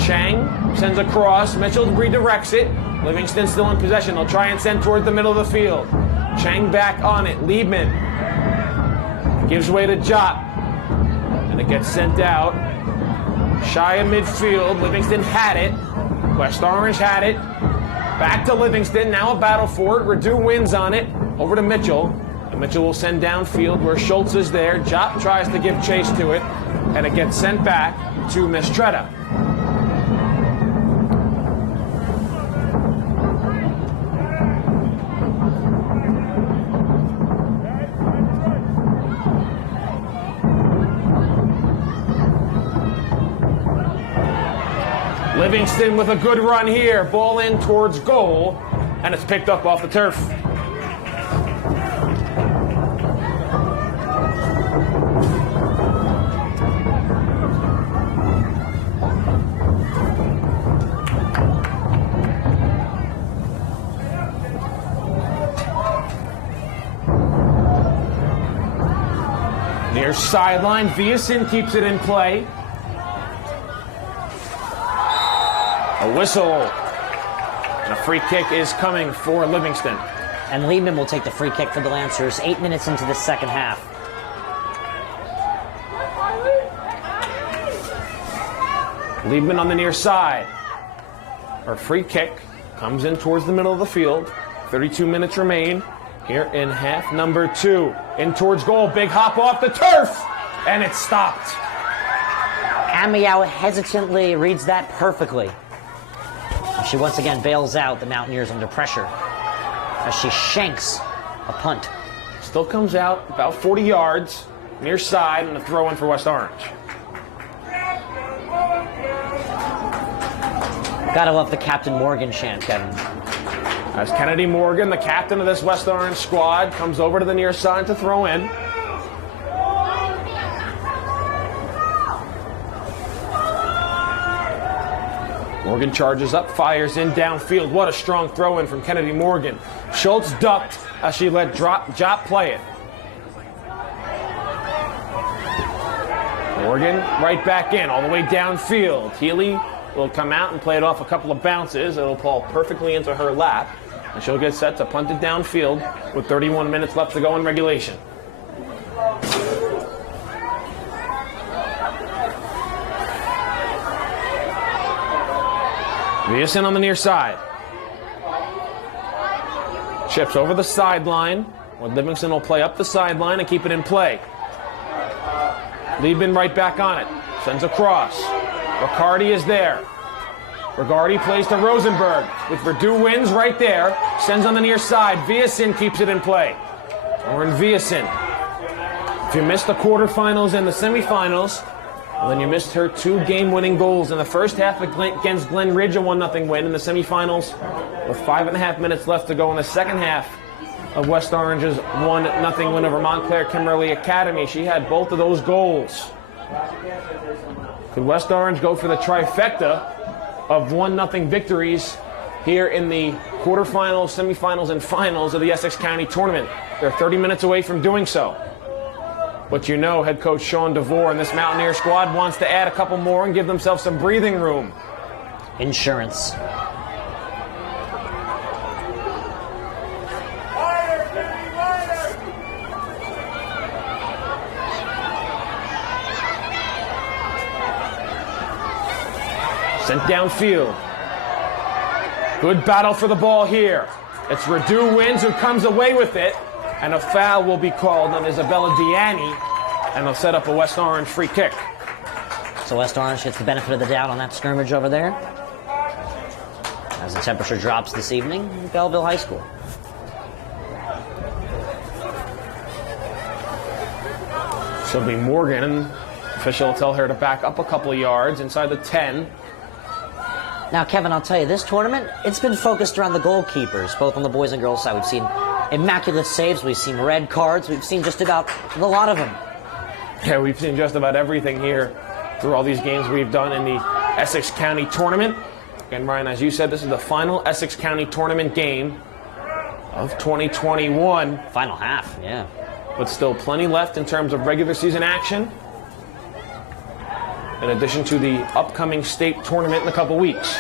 Chang sends a cross. Mitchell redirects it. Livingston still in possession. They'll try and send toward the middle of the field. Chang back on it. Liebman gives way to Jop, and it gets sent out. Shy of midfield. Livingston had it. West Orange had it. Back to Livingston. Now a battle for it. Redu wins on it. Over to Mitchell. And Mitchell will send downfield where Schultz is there. Jop tries to give chase to it, and it gets sent back to Mistretta. Livingston with a good run here. Ball in towards goal, and it's picked up off the turf. Near sideline, Viason keeps it in play. A whistle. And a free kick is coming for Livingston. And Liebman will take the free kick for the Lancers 8 minutes into the second half. Liebman on the near side. Our free kick comes in towards the middle of the field. 32 minutes remain here in half number 2. In towards goal, big hop off the turf, and it's stopped. Amiao hesitantly reads that perfectly. She once again bails out the Mountaineers under pressure as she shanks a punt. Still comes out about 40 yards, near side, and a throw in for West Orange. Gotta love the Captain Morgan chant, Kevin. As Kennedy Morgan, the captain of this West Orange squad, comes over to the near side to throw in. Morgan charges up, fires in downfield. What a strong throw in from Kennedy Morgan. Schultz ducked as she let Jop play it. Morgan right back in, all the way downfield. Healy will come out and play it off a couple of bounces. It'll fall perfectly into her lap, and she'll get set to punt it downfield with 31 minutes left to go in regulation. Viason on the near side. Chips over the sideline, where Livingston will play up the sideline and keep it in play. Liebman right back on it. Sends across. Riccardi is there. Riccardi plays to Rosenberg. With Verdue wins right there. Sends on the near side. Viason keeps it in play. Lauren Viason. If you missed the quarterfinals and the semifinals, well, then you missed her 2 game-winning goals in the first half against Glen Ridge, a 1-0 win in the semifinals, with 5.5 minutes left to go in the second half of West Orange's 1-0 win over Montclair Kimberly Academy. She had both of those goals. Could West Orange go for the trifecta of 1-0 victories here in the quarterfinals, semifinals, and finals of the Essex County Tournament? They're 30 minutes away from doing so. But you know, head coach Sean DeVore and this Mountaineer squad wants to add a couple more and give themselves some breathing room. Insurance. Sent downfield. Good battle for the ball here. It's Radu Wins who comes away with it. And a foul will be called on Isabella Diani, and they'll set up a West Orange free kick. So West Orange gets the benefit of the doubt on that scrimmage over there. As the temperature drops this evening in Belleville High School. She'll be Morgan. Official will tell her to back up a couple of yards inside the 10. Now, Kevin, I'll tell you, this tournament, it's been focused around the goalkeepers, both on the boys and girls side. We've seen immaculate saves, we've seen red cards, we've seen just about a lot of them. Yeah, we've seen just about everything here through all these games we've done in the Essex County Tournament. Again, Ryan, as you said, this is the final Essex County Tournament game of 2021. Final half, yeah. But still plenty left in terms of regular season action, in addition to the upcoming state tournament in a couple weeks.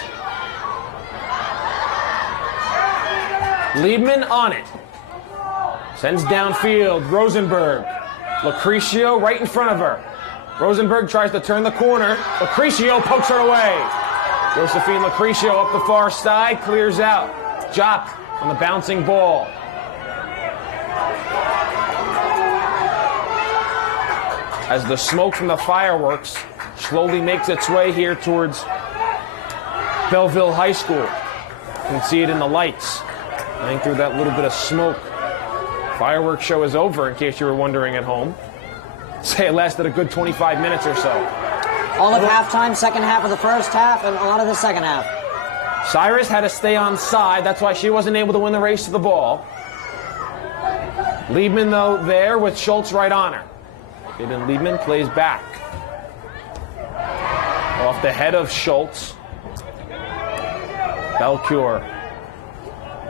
Liebman on it. Sends downfield. Rosenberg. Lucrecio right in front of her. Rosenberg tries to turn the corner. Lucrecio pokes her away. Josephine Lucrecio up the far side. Clears out. Jop on the bouncing ball. As the smoke from the fireworks slowly makes its way here towards Belleville High School. You can see it in the lights. Running through that little bit of smoke. Fireworks show is over, in case you were wondering at home. Say it lasted a good 25 minutes or so. All of halftime, second half of the first half, and a lot of the second half. Cyrus had to stay on side. That's why she wasn't able to win the race to the ball. Liebman, though, there with Schultz right on her. Aiden Liebman plays back. Off the head of Schultz. Belcure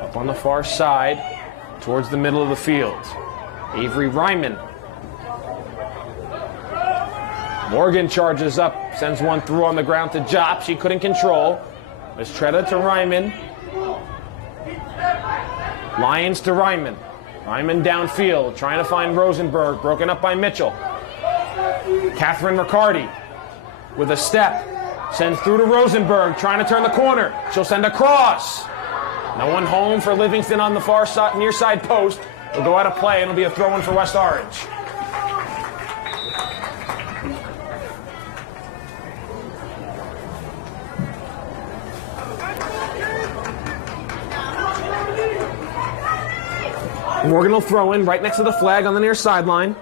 up on the far side towards the middle of the field. Avery Ryman. Morgan charges up, sends one through on the ground to Jop. She couldn't control. Mistretta to Ryman. Lyons to Ryman. Ryman downfield, trying to find Rosenberg, broken up by Mitchell. Catherine Riccardi with a step, sends through to Rosenberg, trying to turn the corner. She'll send a cross. No one home for Livingston on the far side, near side post. Will go out of play, and it'll be a throw-in for West Orange. Morgan will throw in right next to the flag on the near sideline.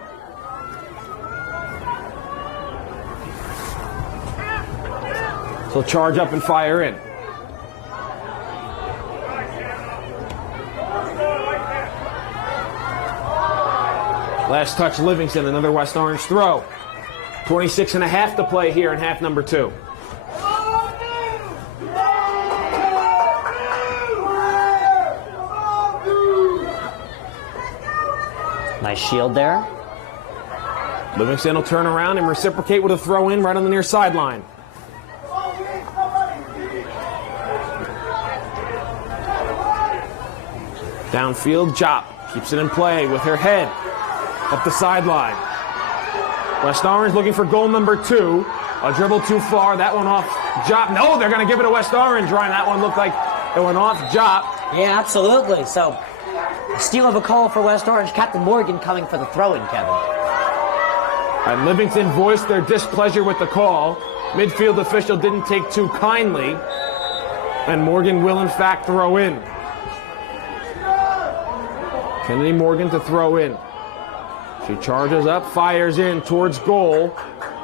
So charge up and fire in. Last touch Livingston, another West Orange throw. 26 and a half to play here in half number 2. Nice shield there. Livingston will turn around and reciprocate with a throw in right on the near sideline. Downfield, Jop keeps it in play with her head up the sideline. West Orange looking for goal number 2. A dribble too far. That one off Jop. No, they're going to give it to West Orange, Ryan. That one looked like it went off Jop. Yeah, absolutely. So, steal of a call for West Orange. Captain Morgan coming for the throw-in, Kevin. And Livingston voiced their displeasure with the call. Midfield official didn't take too kindly. And Morgan will, in fact, throw in. Kennedy Morgan to throw in. She charges up, fires in towards goal.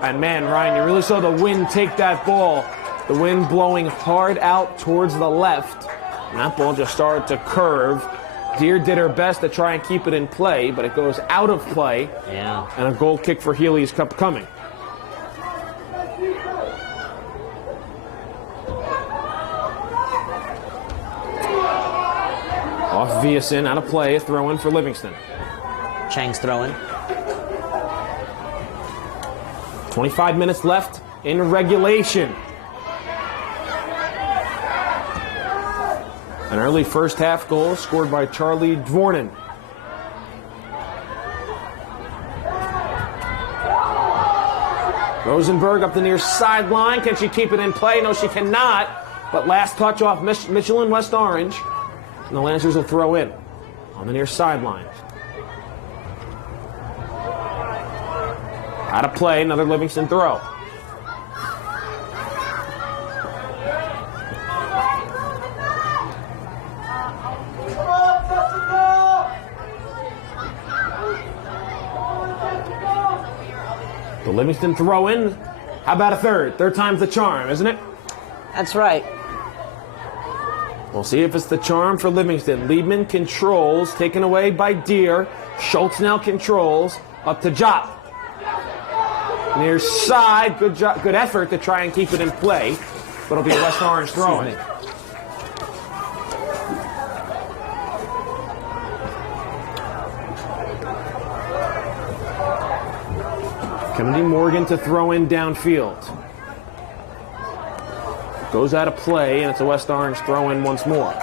And man, Ryan, you really saw the wind take that ball. The wind blowing hard out towards the left. And that ball just started to curve. Deere did her best to try and keep it in play, but it goes out of play. Yeah. And a goal kick for Healy's Cup coming. Off Viason, out of play, a throw in for Livingston. Chang's throwing. 25 minutes left in regulation. An early first half goal scored by Charlie Dvornin. Rosenberg up the near sideline. Can she keep it in play? No, she cannot. But last touch off Mitchell and West Orange. And the Lancers will throw in on the near sideline. Out of play, another Livingston throw. The Livingston throw in. How about a third? Third time's the charm, isn't it? That's right. We'll see if it's the charm for Livingston. Liebman controls, taken away by Deere. Schultz now controls, up to Jop. Near side, good effort to try and keep it in play, but it'll be a West Orange throwing. Kennedy Morgan to throw in downfield. Goes out of play, and it's a West Orange throw in once more.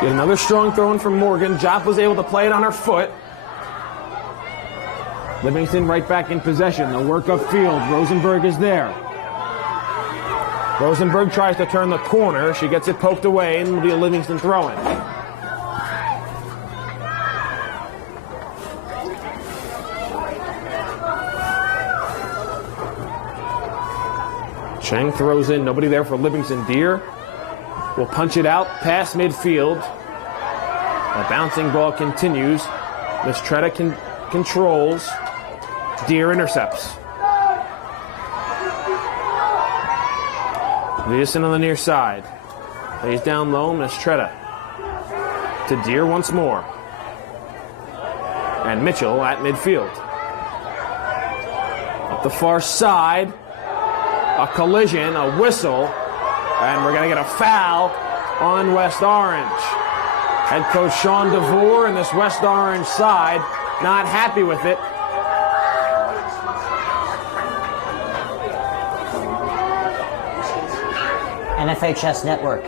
Get another strong throw in from Morgan. Jop was able to play it on her foot. Livingston right back in possession. They'll work upfield. Rosenberg is there. Rosenberg tries to turn the corner. She gets it poked away, and it'll be a Livingston throw-in. Chang throws in, nobody there for Livingston. Deer will punch it out past midfield. A bouncing ball continues. Mistretta controls. Deer intercepts. Livingston on the near side. Lays down low, Mistretta. To Deer once more. And Mitchell at midfield. Up the far side. A collision, a whistle. And we're going to get a foul on West Orange. Head coach Sean DeVore and this West Orange side not happy with it. NFHS Network.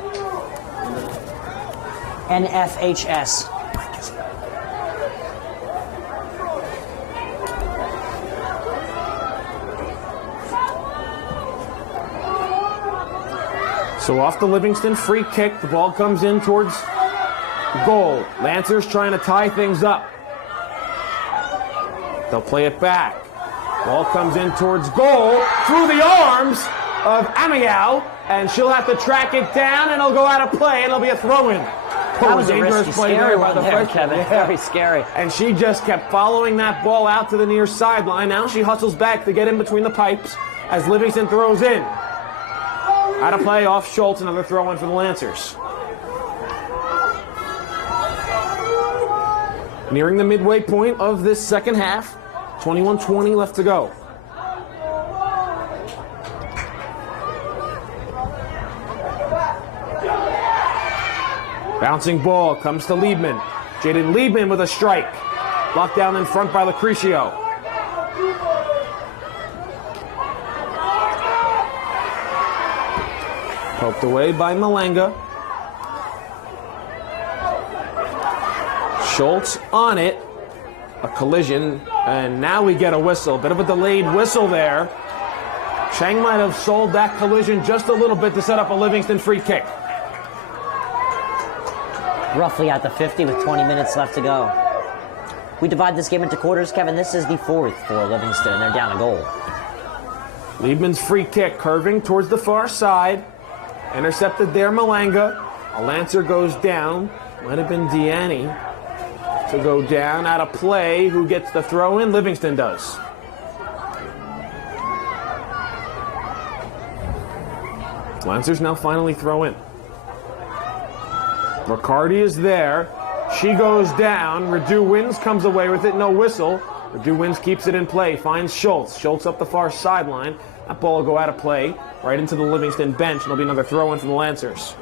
NFHS. So off the Livingston free kick, the ball comes in towards goal. Lancers trying to tie things up. They'll play it back. Ball comes in towards goal through the arms of Amiao, and she'll have to track it down, and it'll go out of play, and it'll be a throw-in. That was a risky, scary one there, Kevin. Yeah. Very scary. And she just kept following that ball out to the near sideline. Now she hustles back to get in between the pipes as Livingston throws in. Out of play off Schultz, another throw-in for the Lancers. Nearing the midway point of this second half. 21-20 left to go. Bouncing ball comes to Liebman. Jaden Liebman with a strike. Locked down in front by Lucrecio. Poked away by Malenga. Schultz on it. A collision, and now we get a whistle. Bit of a delayed whistle there. Chang might have sold that collision just a little bit to set up a Livingston free kick. Roughly at the 50 with 20 minutes left to go. We divide this game into quarters, Kevin. This is the fourth for Livingston, and they're down a goal. Liebman's free kick curving towards the far side. Intercepted there, Malanga. A Lancer goes down. Might have been Deani to go down. Out of play. Who gets the throw in? Livingston does. Lancers now finally throw in. Riccardi is there. She goes down. Radu wins, comes away with it. No whistle. Radu wins, keeps it in play. Finds Schultz. Schultz up the far sideline. That ball will go out of play. Right into the Livingston bench. It'll be another throw-in for the Lancers.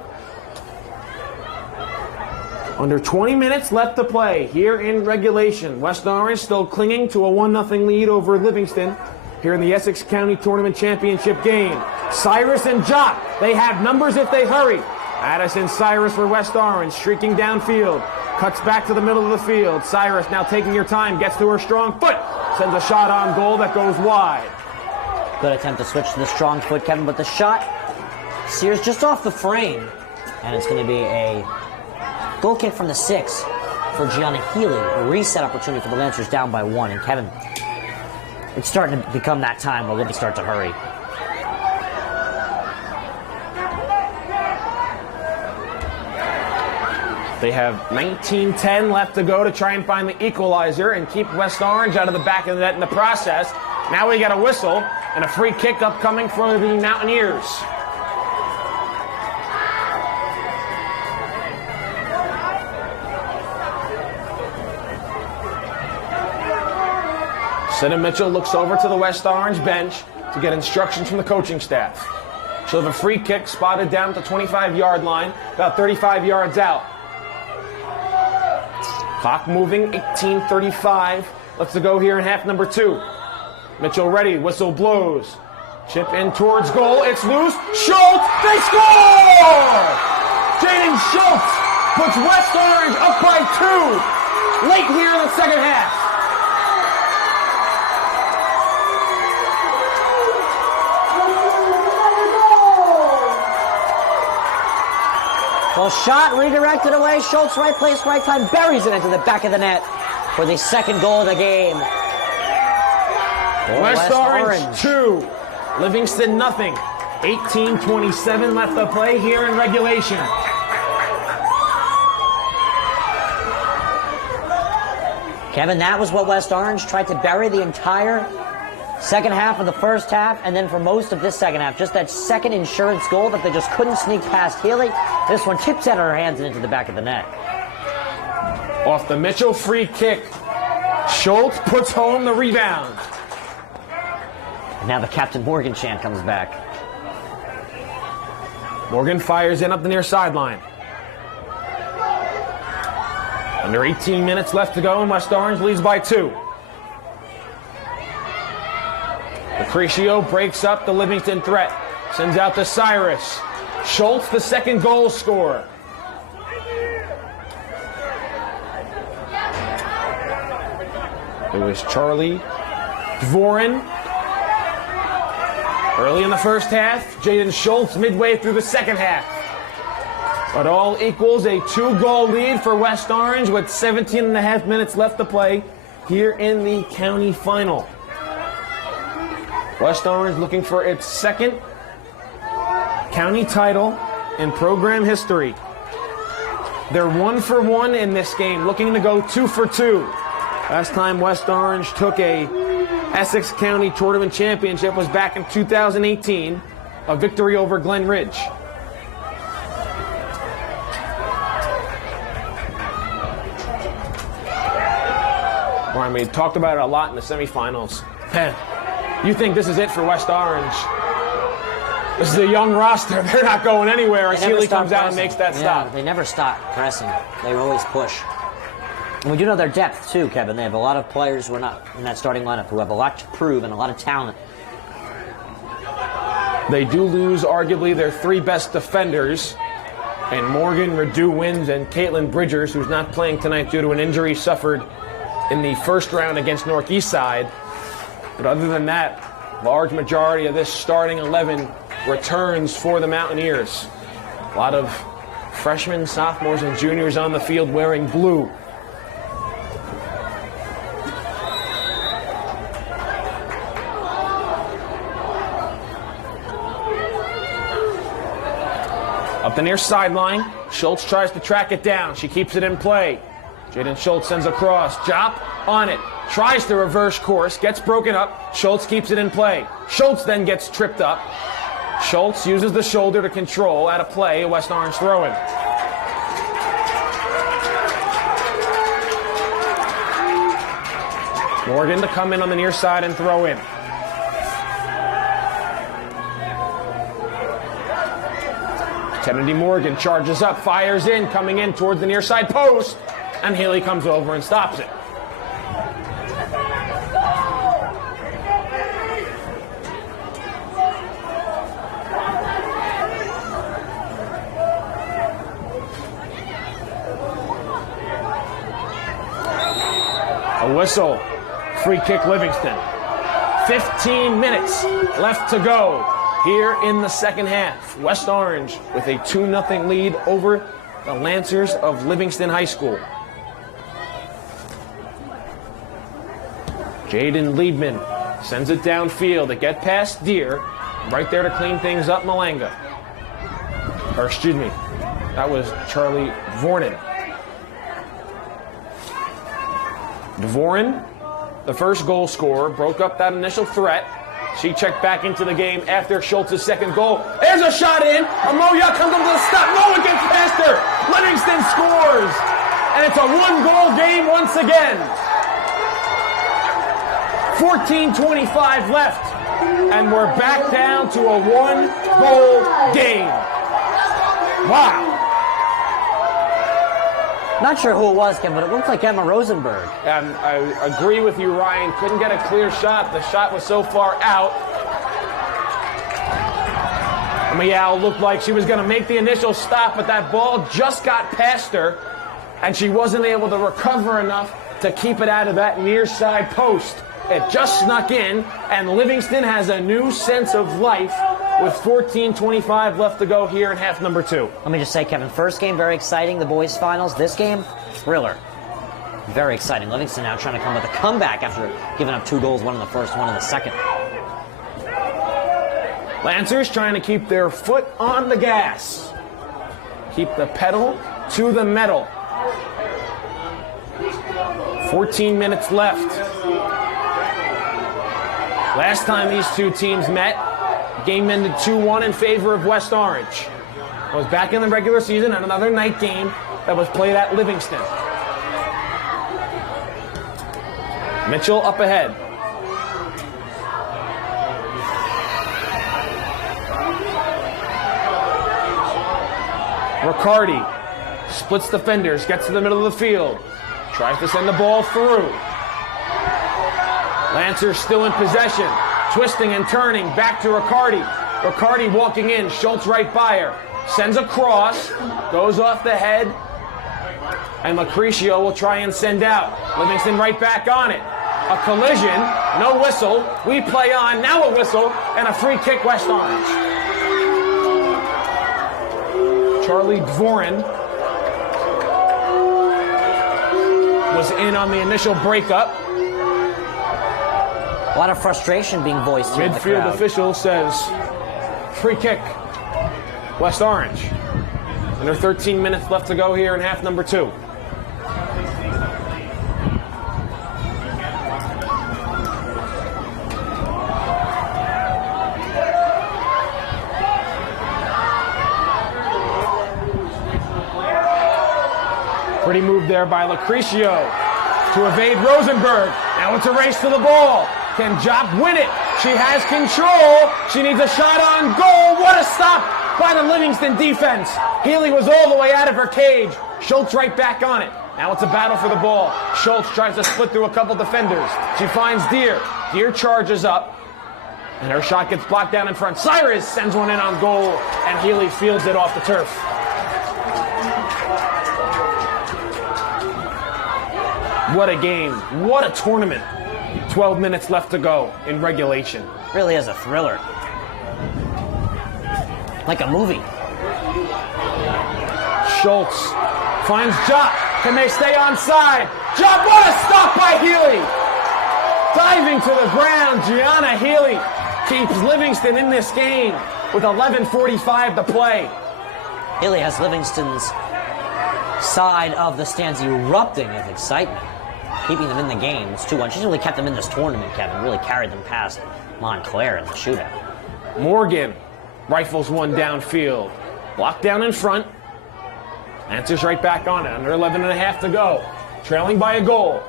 Under 20 minutes left to play here in regulation. West Orange still clinging to a 1-0 lead over Livingston here in the Essex County Tournament Championship game. Cyrus and Jock, they have numbers if they hurry. Addison Cyrus for West Orange, streaking downfield. Cuts back to the middle of the field. Cyrus now taking her time, gets to her strong foot. Sends a shot on goal that goes wide. Good attempt to switch to the strong foot, Kevin, but the shot sears just off the frame. And it's going to be a goal kick from the 6 for Gianna Healy. A reset opportunity for the Lancers down by 1. And Kevin, it's starting to become that time where Libby start to hurry. They have 19-10 left to go to try and find the equalizer and keep West Orange out of the back of the net in the process. Now we got a whistle and a free kick upcoming for the Mountaineers. Sidney Mitchell looks over to the West Orange bench to get instructions from the coaching staff. She'll have a free kick spotted down at the 25-yard line, about 35 yards out. Clock moving, 18:35. Let's go here in half number 2. Mitchell ready, whistle blows. Chip in towards goal, it's loose. Schultz, they score! Jaden Schultz puts West Orange up by 2 late here in the second half. Well, shot redirected away. Schultz, right place, right time, buries it into the back of the net for the second goal of the game. West Orange 2, Livingston nothing. 18:27 left to play here in regulation. Kevin, that was what West Orange tried to bury the entire second half of the first half, and then for most of this second half, just that second insurance goal that they just couldn't sneak past Healy. This one tips out of her hands and into the back of the net. Off the Mitchell free kick, Schultz puts home the rebound. And now the Captain Morgan chant comes back. Morgan fires in up the near sideline. Under 18 minutes left to go, and West Orange leads by 2. Lucrecio breaks up the Livingston threat. Sends out to Cyrus. Schultz, the second goal scorer. It was Charlie Dvorin early in the first half. Jaden Schultz midway through the second half. But all equals a 2-goal lead for West Orange with 17.5 minutes left to play here in the county final. West Orange looking for its second county title in program history. They're 1 for 1 in this game, looking to go 2 for 2. Last time West Orange took a Essex County Tournament Championship was back in 2018, a victory over Glen Ridge. Ryan, we talked about it a lot in the semifinals. You think this is it for West Orange? This is a young roster. They're not going anywhere. As Healy comes out and makes that stop. They never stop pressing. They always push. And we do know their depth, too, Kevin. They have a lot of players who are not in that starting lineup who have a lot to prove and a lot of talent. They do lose, arguably, their 3 best defenders. And Morgan, Radu Wins, and Caitlin Bridgers, who's not playing tonight due to an injury suffered in the first round against North Eastside. But other than that, large majority of this starting 11 returns for the Mountaineers. A lot of freshmen, sophomores, and juniors on the field wearing blue. Up the near sideline, Schultz tries to track it down. She keeps it in play. Jaden Schultz sends a cross. Jop on it. Tries to reverse course. Gets broken up. Schultz keeps it in play. Schultz then gets tripped up. Schultz uses the shoulder to control out of play. A West Orange throw-in. Morgan to come in on the near side and throw in. Kennedy Morgan charges up, fires in, coming in towards the near side post, and Healy comes over and stops it. A whistle. Free kick Livingston. 15 minutes left to go here in the second half. West Orange with a 2-0 lead over the Lancers of Livingston High School. Jaden Liebman sends it downfield. It get past Deere. Right there to clean things up, Malanga. Or excuse me, that was Charlie Dvornin. Dvorin, the first goal scorer, broke up that initial threat. She checked back into the game after Schultz's second goal. There's a shot in. Amoya comes up to the stop. No one gets past her. Livingston scores. And it's a 1-goal game once again. 14:25 left. And we're back down to a 1-goal game. Wow. Not sure who it was, Ken, but it looked like Emma Rosenberg. I agree with you, Ryan. Couldn't get a clear shot. The shot was so far out. Meow looked like she was going to make the initial stop, but that ball just got past her, and she wasn't able to recover enough to keep it out of that near side post. It just snuck in, and Livingston has a new sense of life with 14:25 left to go here in half number 2. Let me just say, Kevin, first game, very exciting. The boys' finals. This game, thriller. Very exciting. Livingston now trying to come with a comeback after giving up 2 goals, one in the first, one in the second. Lancers trying to keep their foot on the gas. Keep the pedal to the metal. 14 minutes left. Last time these two teams met, game ended 2-1 in favor of West Orange. It was back in the regular season and another night game that was played at Livingston. Mitchell up ahead. Riccardi splits defenders, gets to the middle of the field, tries to send the ball through. Lancers still in possession, twisting and turning, back to Riccardi. Riccardi walking in, Schultz right by her, sends a cross, goes off the head, and Lucrecio will try and send out. Livingston right back on it. A collision, no whistle, we play on, now a whistle, and a free kick West Orange. Charlie Dvorin was in on the initial breakup. A lot of frustration being voiced here in the crowd. Midfield official says, free kick, West Orange. Under 13 minutes left to go here in half number 2. Pretty move there by Lucrecio to evade Rosenberg. Now it's a race to the ball. Can Jock win it? She has control. She needs a shot on goal. What a stop by the Livingston defense. Healy was all the way out of her cage. Schultz right back on it. Now it's a battle for the ball. Schultz tries to split through a couple defenders. She finds Deere. Deere charges up. And her shot gets blocked down in front. Cyrus sends one in on goal. And Healy fields it off the turf. What a game. What a tournament. 12 minutes left to go in regulation. Really is a thriller. Like a movie. Schultz finds Jock. Can they stay onside? Jock, what a stop by Healy! Diving to the ground, Gianna Healy keeps Livingston in this game with 11:45 to play. Healy has Livingston's side of the stands erupting with excitement, keeping them in the game. It's 2-1. She's really kept them in this tournament, Kevin. Really carried them past Montclair in the shootout. Morgan rifles one downfield. Blocked down in front. Lancers right back on it. Under 11.5 to go. Trailing by a goal.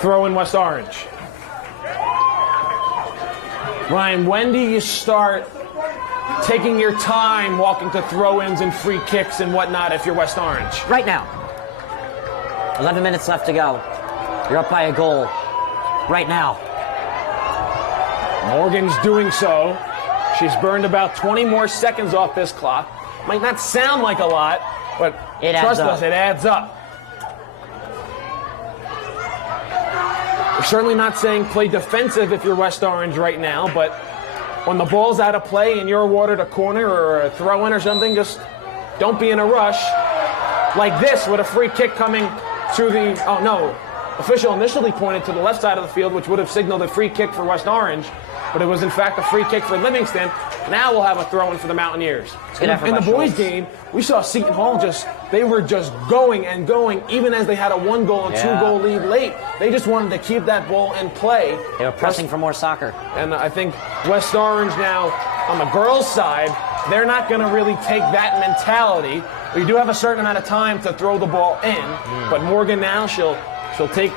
Throw in West Orange. Ryan, when do you start taking your time walking to throw-ins and free kicks and whatnot if you're West Orange? Right now. 11 minutes left to go. You're up by a goal. Right now. Morgan's doing so. She's burned about 20 more seconds off this clock. Might not sound like a lot, but trust us, it adds up. We're certainly not saying play defensive if you're West Orange right now, but when the ball's out of play and you're awarded a corner or a throw-in or something, just don't be in a rush. Like this with a free kick coming to the... Oh, no. Official initially pointed to the left side of the field, which would have signaled a free kick for West Orange, but it was in fact a free kick for Livingston. Now we'll have a throw-in for the Mountaineers. In the boys' game, we saw Seton Hall they were just going and going, even as they had a 1-goal and 2-goal lead late. They just wanted to keep that ball in play. They were pressing for more soccer. And I think West Orange now, on the girls' side, they're not going to really take that mentality. We do have a certain amount of time to throw the ball in, but Morgan now, she'll take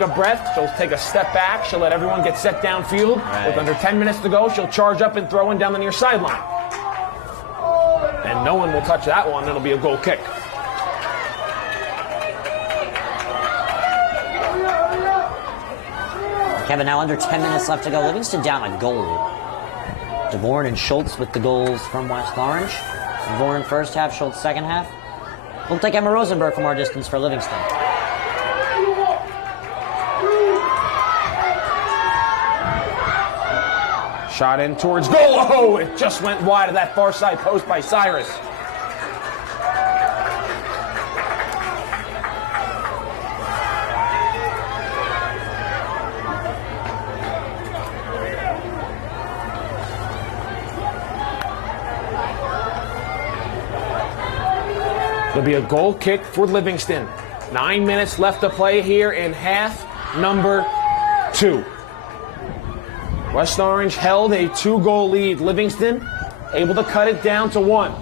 a breath, she'll take a step back, she'll let everyone get set downfield. Right. With under 10 minutes to go, she'll charge up and throw in down the near sideline. And no one will touch that one, it'll be a goal kick. Kevin, now under 10 minutes left to go. Livingston down a goal. DeVorn and Schultz with the goals from West Orange. DeVorn first half, Schultz second half. Looked like Emma Rosenberg from our distance for Livingston. Shot in towards goal. Oh, it just went wide of that far side post by Cyrus. There'll be a goal kick for Livingston. 9 minutes left to play here in half number 2. West Orange held a 2-goal lead. Livingston able to cut it down to 1.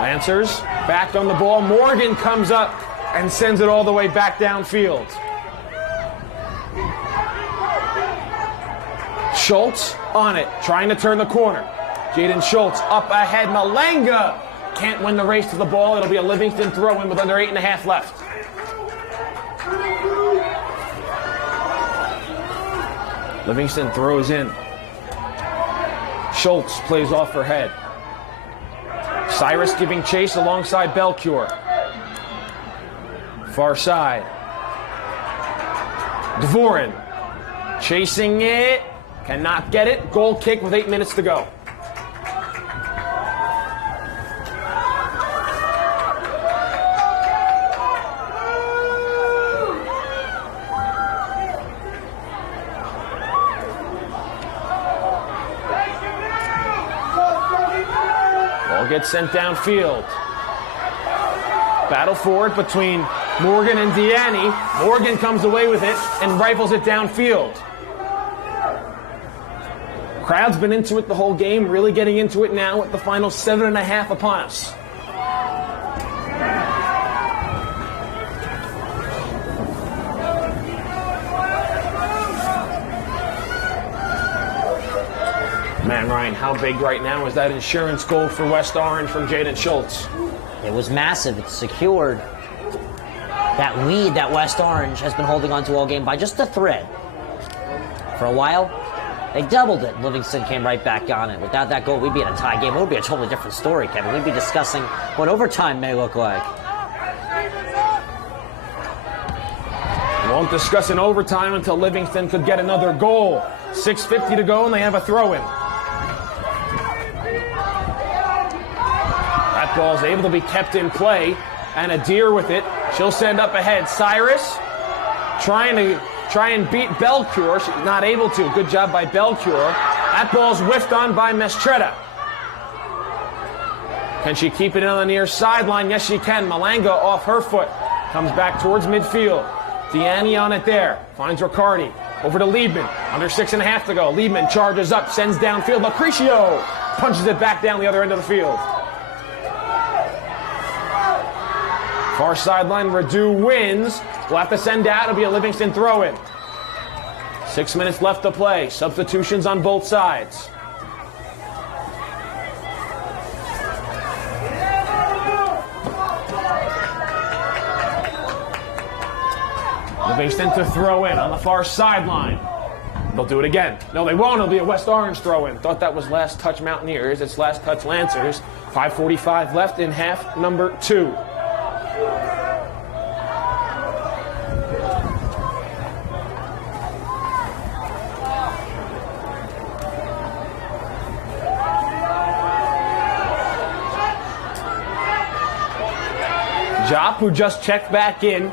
Lancers back on the ball. Morgan comes up and sends it all the way back downfield. Schultz on it, trying to turn the corner. Jaden Schultz up ahead. Malanga can't win the race to the ball. It'll be a Livingston throw-in with under 8.5 left. Livingston throws in. Schultz plays off her head. Cyrus giving chase alongside Belcure. Far side. Dvorin chasing it. Cannot get it. Goal kick with 8 minutes to go. Ball gets sent downfield. Battle forward between Morgan and Deanne. Morgan comes away with it and rifles it downfield. Crowd's been into it the whole game, really getting into it now with the final 7.5 upon us. Man, Ryan, how big right now is that insurance goal for West Orange from Jaden Schultz? It was massive. It secured that lead that West Orange has been holding on to all game by just a thread. For a while, they doubled it. Livingston came right back on it. Without that goal, we'd be in a tie game. It would be a totally different story, Kevin. We'd be discussing what overtime may look like. We won't discuss an overtime until Livingston could get another goal. 6:50 to go, and they have a throw-in. That ball's able to be kept in play, and Adair with it. She'll send up ahead. Cyrus trying and beat Belcure. She's not able to. Good job by Belcure. That ball's whiffed on by Mestretta. Can she keep it in on the near sideline? Yes, she can. Malanga off her foot. Comes back towards midfield. Deanne on it there. Finds Riccardi. Over to Liebman. Under 6.5 to go. Liebman charges up, sends downfield. Lucrecio punches it back down the other end of the field. Far sideline, Radu wins. We'll have to send out. It'll be a Livingston throw-in. 6 minutes left to play. Substitutions on both sides. Livingston to throw in on the far sideline. They'll do it again. No, they won't. It'll be a West Orange throw-in. Thought that was last touch Mountaineers. It's last touch Lancers. 5:45 left in half number 2. Jop, who just checked back in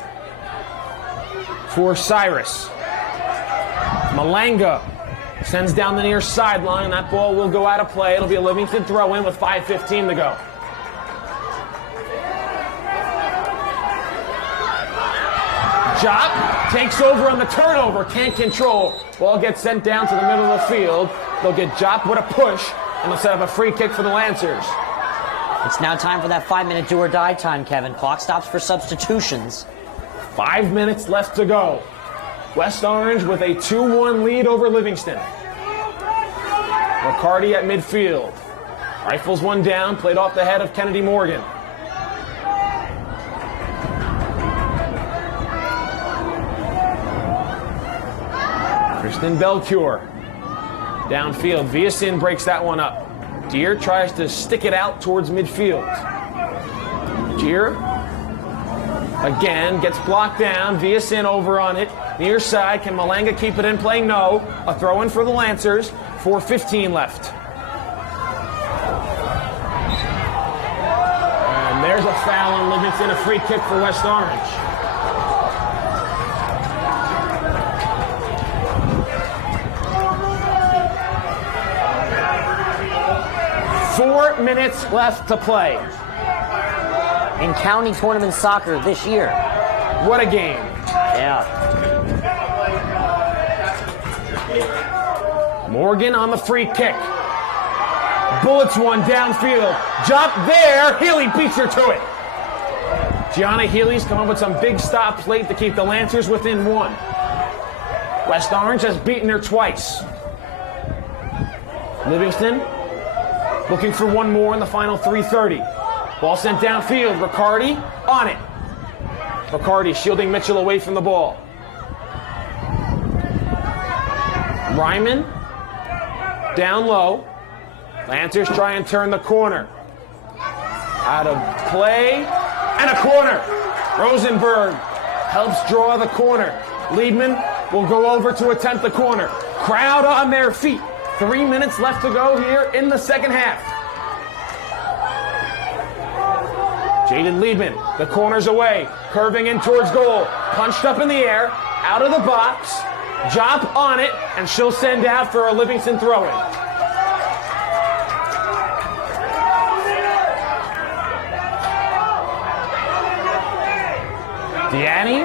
for Cyrus. Malanga sends down the near sideline. That ball will go out of play. It'll be a Livingston throw-in with 5:15 to go. Jop takes over on the turnover. Can't control. Ball gets sent down to the middle of the field. They'll get Jop with a push, and they'll set up a free kick for the Lancers. It's now time for that 5-minute do-or-die time, Kevin. Clock stops for substitutions. 5 minutes left to go. West Orange with a 2-1 lead over Livingston. Riccardi at midfield. Rifles one down, played off the head of Kennedy Morgan. Kristen Belcure. Downfield. Viasin breaks that one up. Deer tries to stick it out towards midfield. Deer again gets blocked down. Viasin over on it. Near side. Can Malanga keep it in play? No. A throw in for the Lancers. 4:15 left. And there's a foul on Livingston. A free kick for West Orange. 4 minutes left to play. In county tournament soccer this year. What a game. Yeah. Morgan on the free kick. Bullets one downfield. Jump there. Healy beats her to it. Gianna Healy's come up with some big stops late to keep the Lancers within 1. West Orange has beaten her twice. Livingston looking for one more in the final 3:30. Ball sent downfield. Riccardi on it. Riccardi shielding Mitchell away from the ball. Ryman down low. Lancers try and turn the corner. Out of play. And a corner. Rosenberg helps draw the corner. Liebman will go over to attempt the corner. Crowd on their feet. 3 minutes left to go here in the second half. Jaden Liebman, the corner's away, curving in towards goal. Punched up in the air, out of the box. Jop on it, and she'll send out for a Livingston throw-in. Deanne,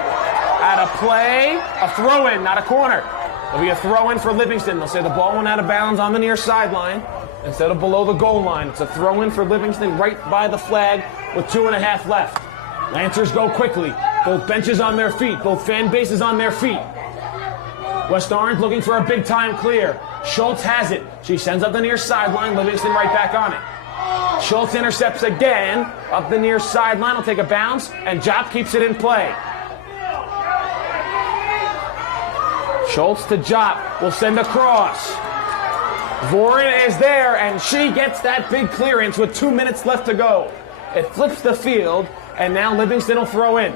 out of play, a throw-in, not a corner. It'll be a throw-in for Livingston. They'll say the ball went out of bounds on the near sideline instead of below the goal line. It's a throw-in for Livingston right by the flag with 2.5 left. Lancers go quickly. Both benches on their feet. Both fan bases on their feet. West Orange looking for a big-time clear. Schultz has it. She sends up the near sideline. Livingston right back on it. Schultz intercepts again. Up the near sideline. Will take a bounce. And Jop keeps it in play. Schultz to Jop. Will send a cross. Voren is there. And she gets that big clearance with 2 minutes left to go. It flips the field. And now Livingston will throw in.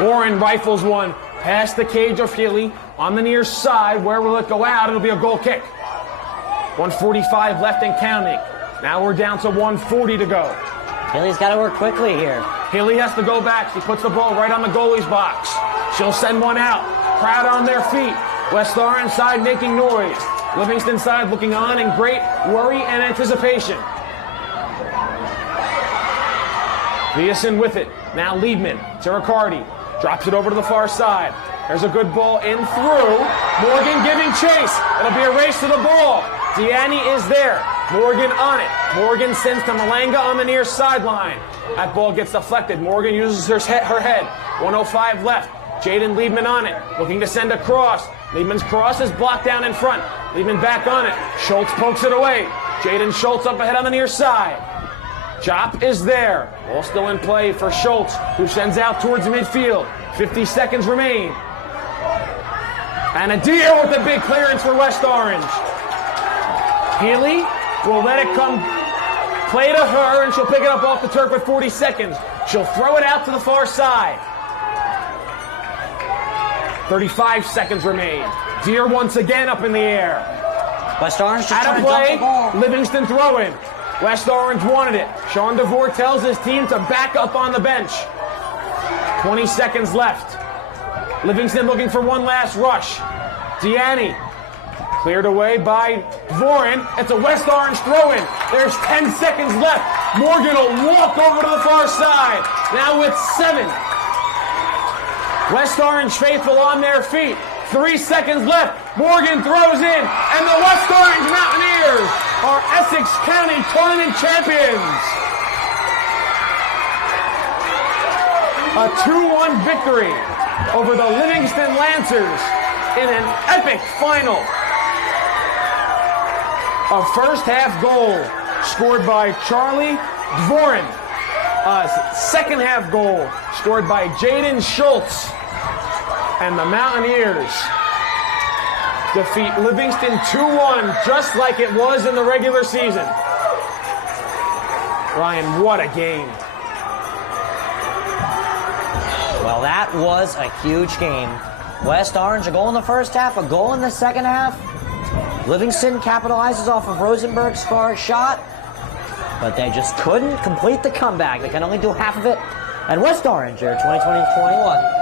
Warren rifles one past the cage of Healy on the near side. Where will it go out? It'll be a goal kick. 1:45 left and counting. Now we're down to 1:40 to go. Healy's got to work quickly here. Healy has to go back. She puts the ball right on the goalie's box. She'll send one out. Crowd on their feet. West Orange side making noise. Livingston side looking on in great worry and anticipation. Viason with it. Now Liebman to Riccardi. Drops it over to the far side. There's a good ball in through. Morgan giving chase. It'll be a race to the ball. Deanne is there. Morgan on it. Morgan sends to Malanga on the near sideline. That ball gets deflected. Morgan uses her head. 1:05 left. Jaden Liebman on it. Looking to send a cross. Liebman's cross is blocked down in front. Liebman back on it. Schultz pokes it away. Jaden Schultz up ahead on the near side. Jop is there. Ball still in play for Schultz, who sends out towards midfield. 50 seconds remain. And a deal with a big clearance for West Orange. Healy will let it come play to her, and she'll pick it up off the turf with 40 seconds. She'll throw it out to the far side. 35 seconds remain. Deer once again up in the air. West Orange just out of play. Livingston throw-in. West Orange wanted it. Sean DeVore tells his team to back up on the bench. 20 seconds left. Livingston looking for one last rush. Deanne cleared away by Voren. It's a West Orange throw-in. There's 10 seconds left. Morgan will walk over to the far side. Now with 7. West Orange faithful on their feet. 3 seconds left. Morgan throws in, and the West Orange Mountaineers are Essex County Tournament champions. A 2-1 victory over the Livingston Lancers in an epic final. A first half goal scored by Charlie Dvorin. A second half goal scored by Jaden Schultz. And the Mountaineers defeat Livingston 2-1, just like it was in the regular season. Ryan, what a game. Well, that was a huge game. West Orange, a goal in the first half, a goal in the second half. Livingston capitalizes off of Rosenberg's far shot, but they just couldn't complete the comeback. They can only do half of it. And West Orange here, 2020-21.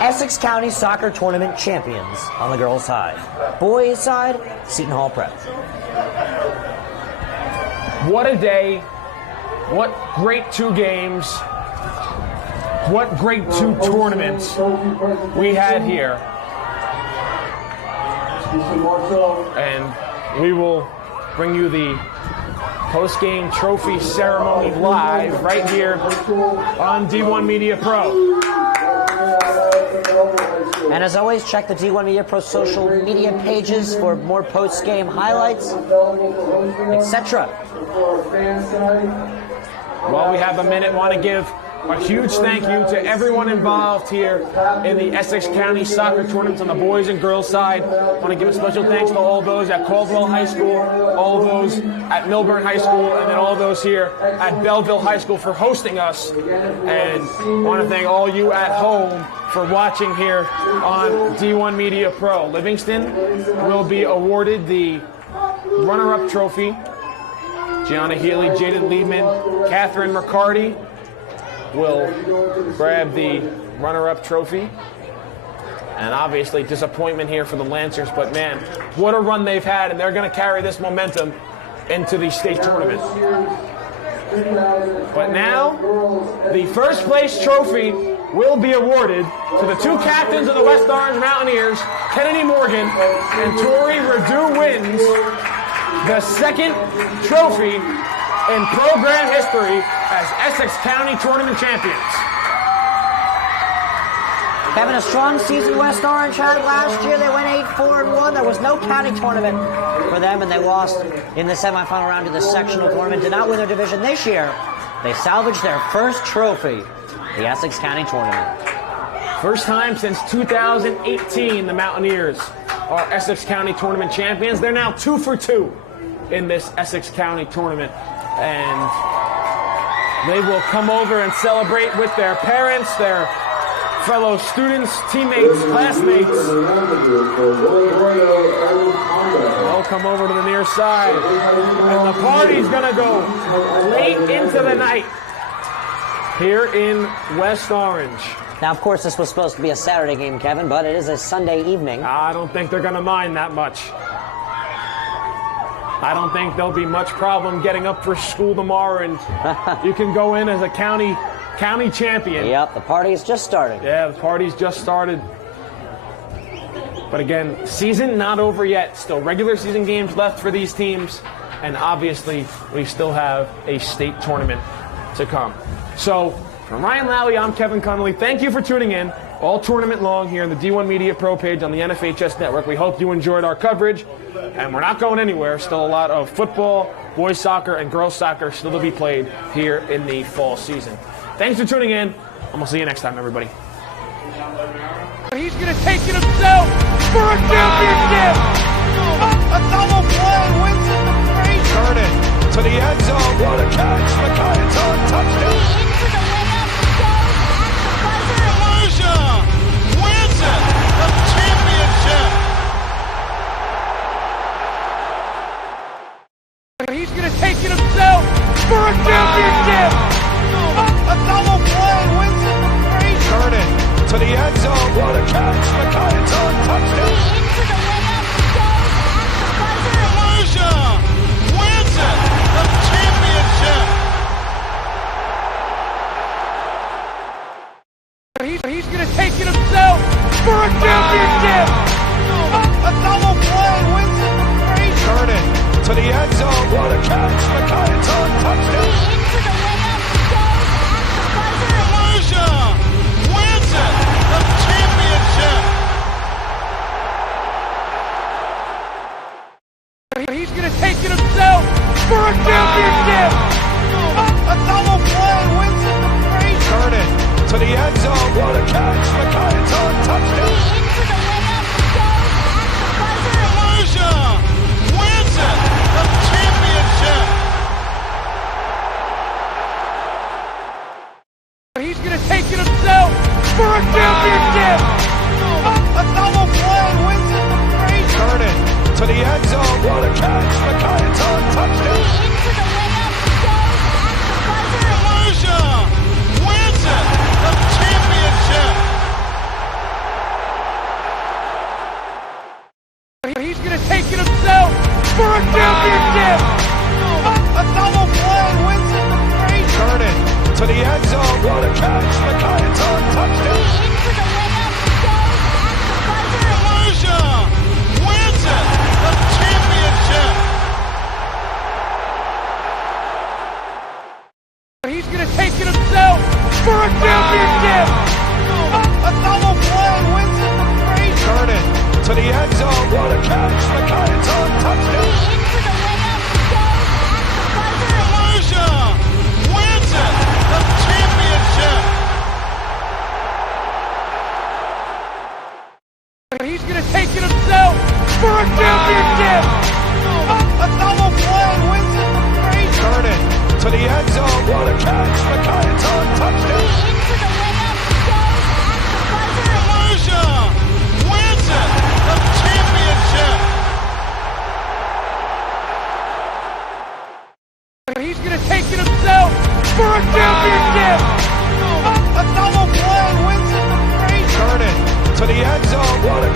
Essex County Soccer Tournament champions on the girls' side. Boys' side, Seton Hall Prep. What a day. What great 2 games. What great 2 tournaments we had here. And we will bring you the post-game trophy ceremony live right here on D1 Media Pro. And as always, check the D1 Media Pro social media pages for more post-game highlights, etc. While we have a minute, want to give a huge thank you to everyone involved here in the Essex County Soccer Tournaments on the boys and girls side. Want to give a special thanks to all those at Caldwell High School, all those at Milburn High School, and then all those here at Belleville High School for hosting us. And want to thank all you at home for watching here on D1 Media Pro. Livingston will be awarded the runner-up trophy. Gianna Healy, Jaden Liebman, Catherine McCarty will grab the runner-up trophy. And obviously disappointment here for the Lancers, but man, what a run they've had, and they're going to carry this momentum into the state tournament. But now, the first place trophy will be awarded to the 2 captains of the West Orange Mountaineers, Kennedy Morgan and Tori Redu wins the 2nd trophy in program history as Essex County Tournament champions. Having a strong season West Orange had last year. They went 8-4-1. There was no county tournament for them, and they lost in the semifinal round of the sectional tournament. Did not win their division this year. They salvaged their first trophy, the Essex County Tournament. First time since 2018, the Mountaineers are Essex County Tournament champions. They're now 2 for 2 in this Essex County Tournament. And they will come over and celebrate with their parents, their fellow students, teammates, classmates. They'll come over to the near side. And the party's going to go late into the night here in West Orange. Now, of course, this was supposed to be a Saturday game, Kevin, but it is a Sunday evening. I don't think they're going to mind that much. I don't think there'll be much problem getting up for school tomorrow, and you can go in as a county champion. Yep, the party's just started. Yeah, the party's just started. But again, season not over yet. Still regular season games left for these teams, and obviously we still have a state tournament to come. So, from Ryan Lally, I'm Kevin Connolly. Thank you for tuning in all tournament long here on the D1 Media Pro page on the NFHS Network. We hope you enjoyed our coverage, and we're not going anywhere. Still a lot of football, boys soccer, and girls soccer still to be played here in the fall season. Thanks for tuning in, and we'll see you next time, everybody. He's going to take it himself for a championship. A double play wins it the break. Turn it to the end zone. What a catch. McKay's on touchdown. Wins it. The championship. He's going to take it himself for a championship. A double play wins it the break. Turn it to the end zone. What a catch. McKay's on touchdown. Wins it. The championship. He's going to take it himself for a championship. A double play wins it the break. Turn it to the end zone. What a catch. McKay's on touchdown. Wins it. The championship. He's going to take it himself for a championship. A double play wins it the break. Turn it to the end zone. What a catch. McKay's on touchdown. Wins it. The championship. He's going to take it himself for a championship. A double play wins it the break. Turn it to the end zone. What a catch. McKay's on touchdown. Wins it. The championship. for a championship. A double play wins it for Frazier. Vernon to the end zone. What a catch. McIntyre touchdown. Frazier wins it. The championship. He's going to take it himself for a championship. A double play wins it for Frazier. Vernon to the end zone. What a catch. McIntyre touchdown. Frazier wins it. The championship. He's going to take it himself for a championship. A double play wins it for Frazier. Vernon to the end zone. What a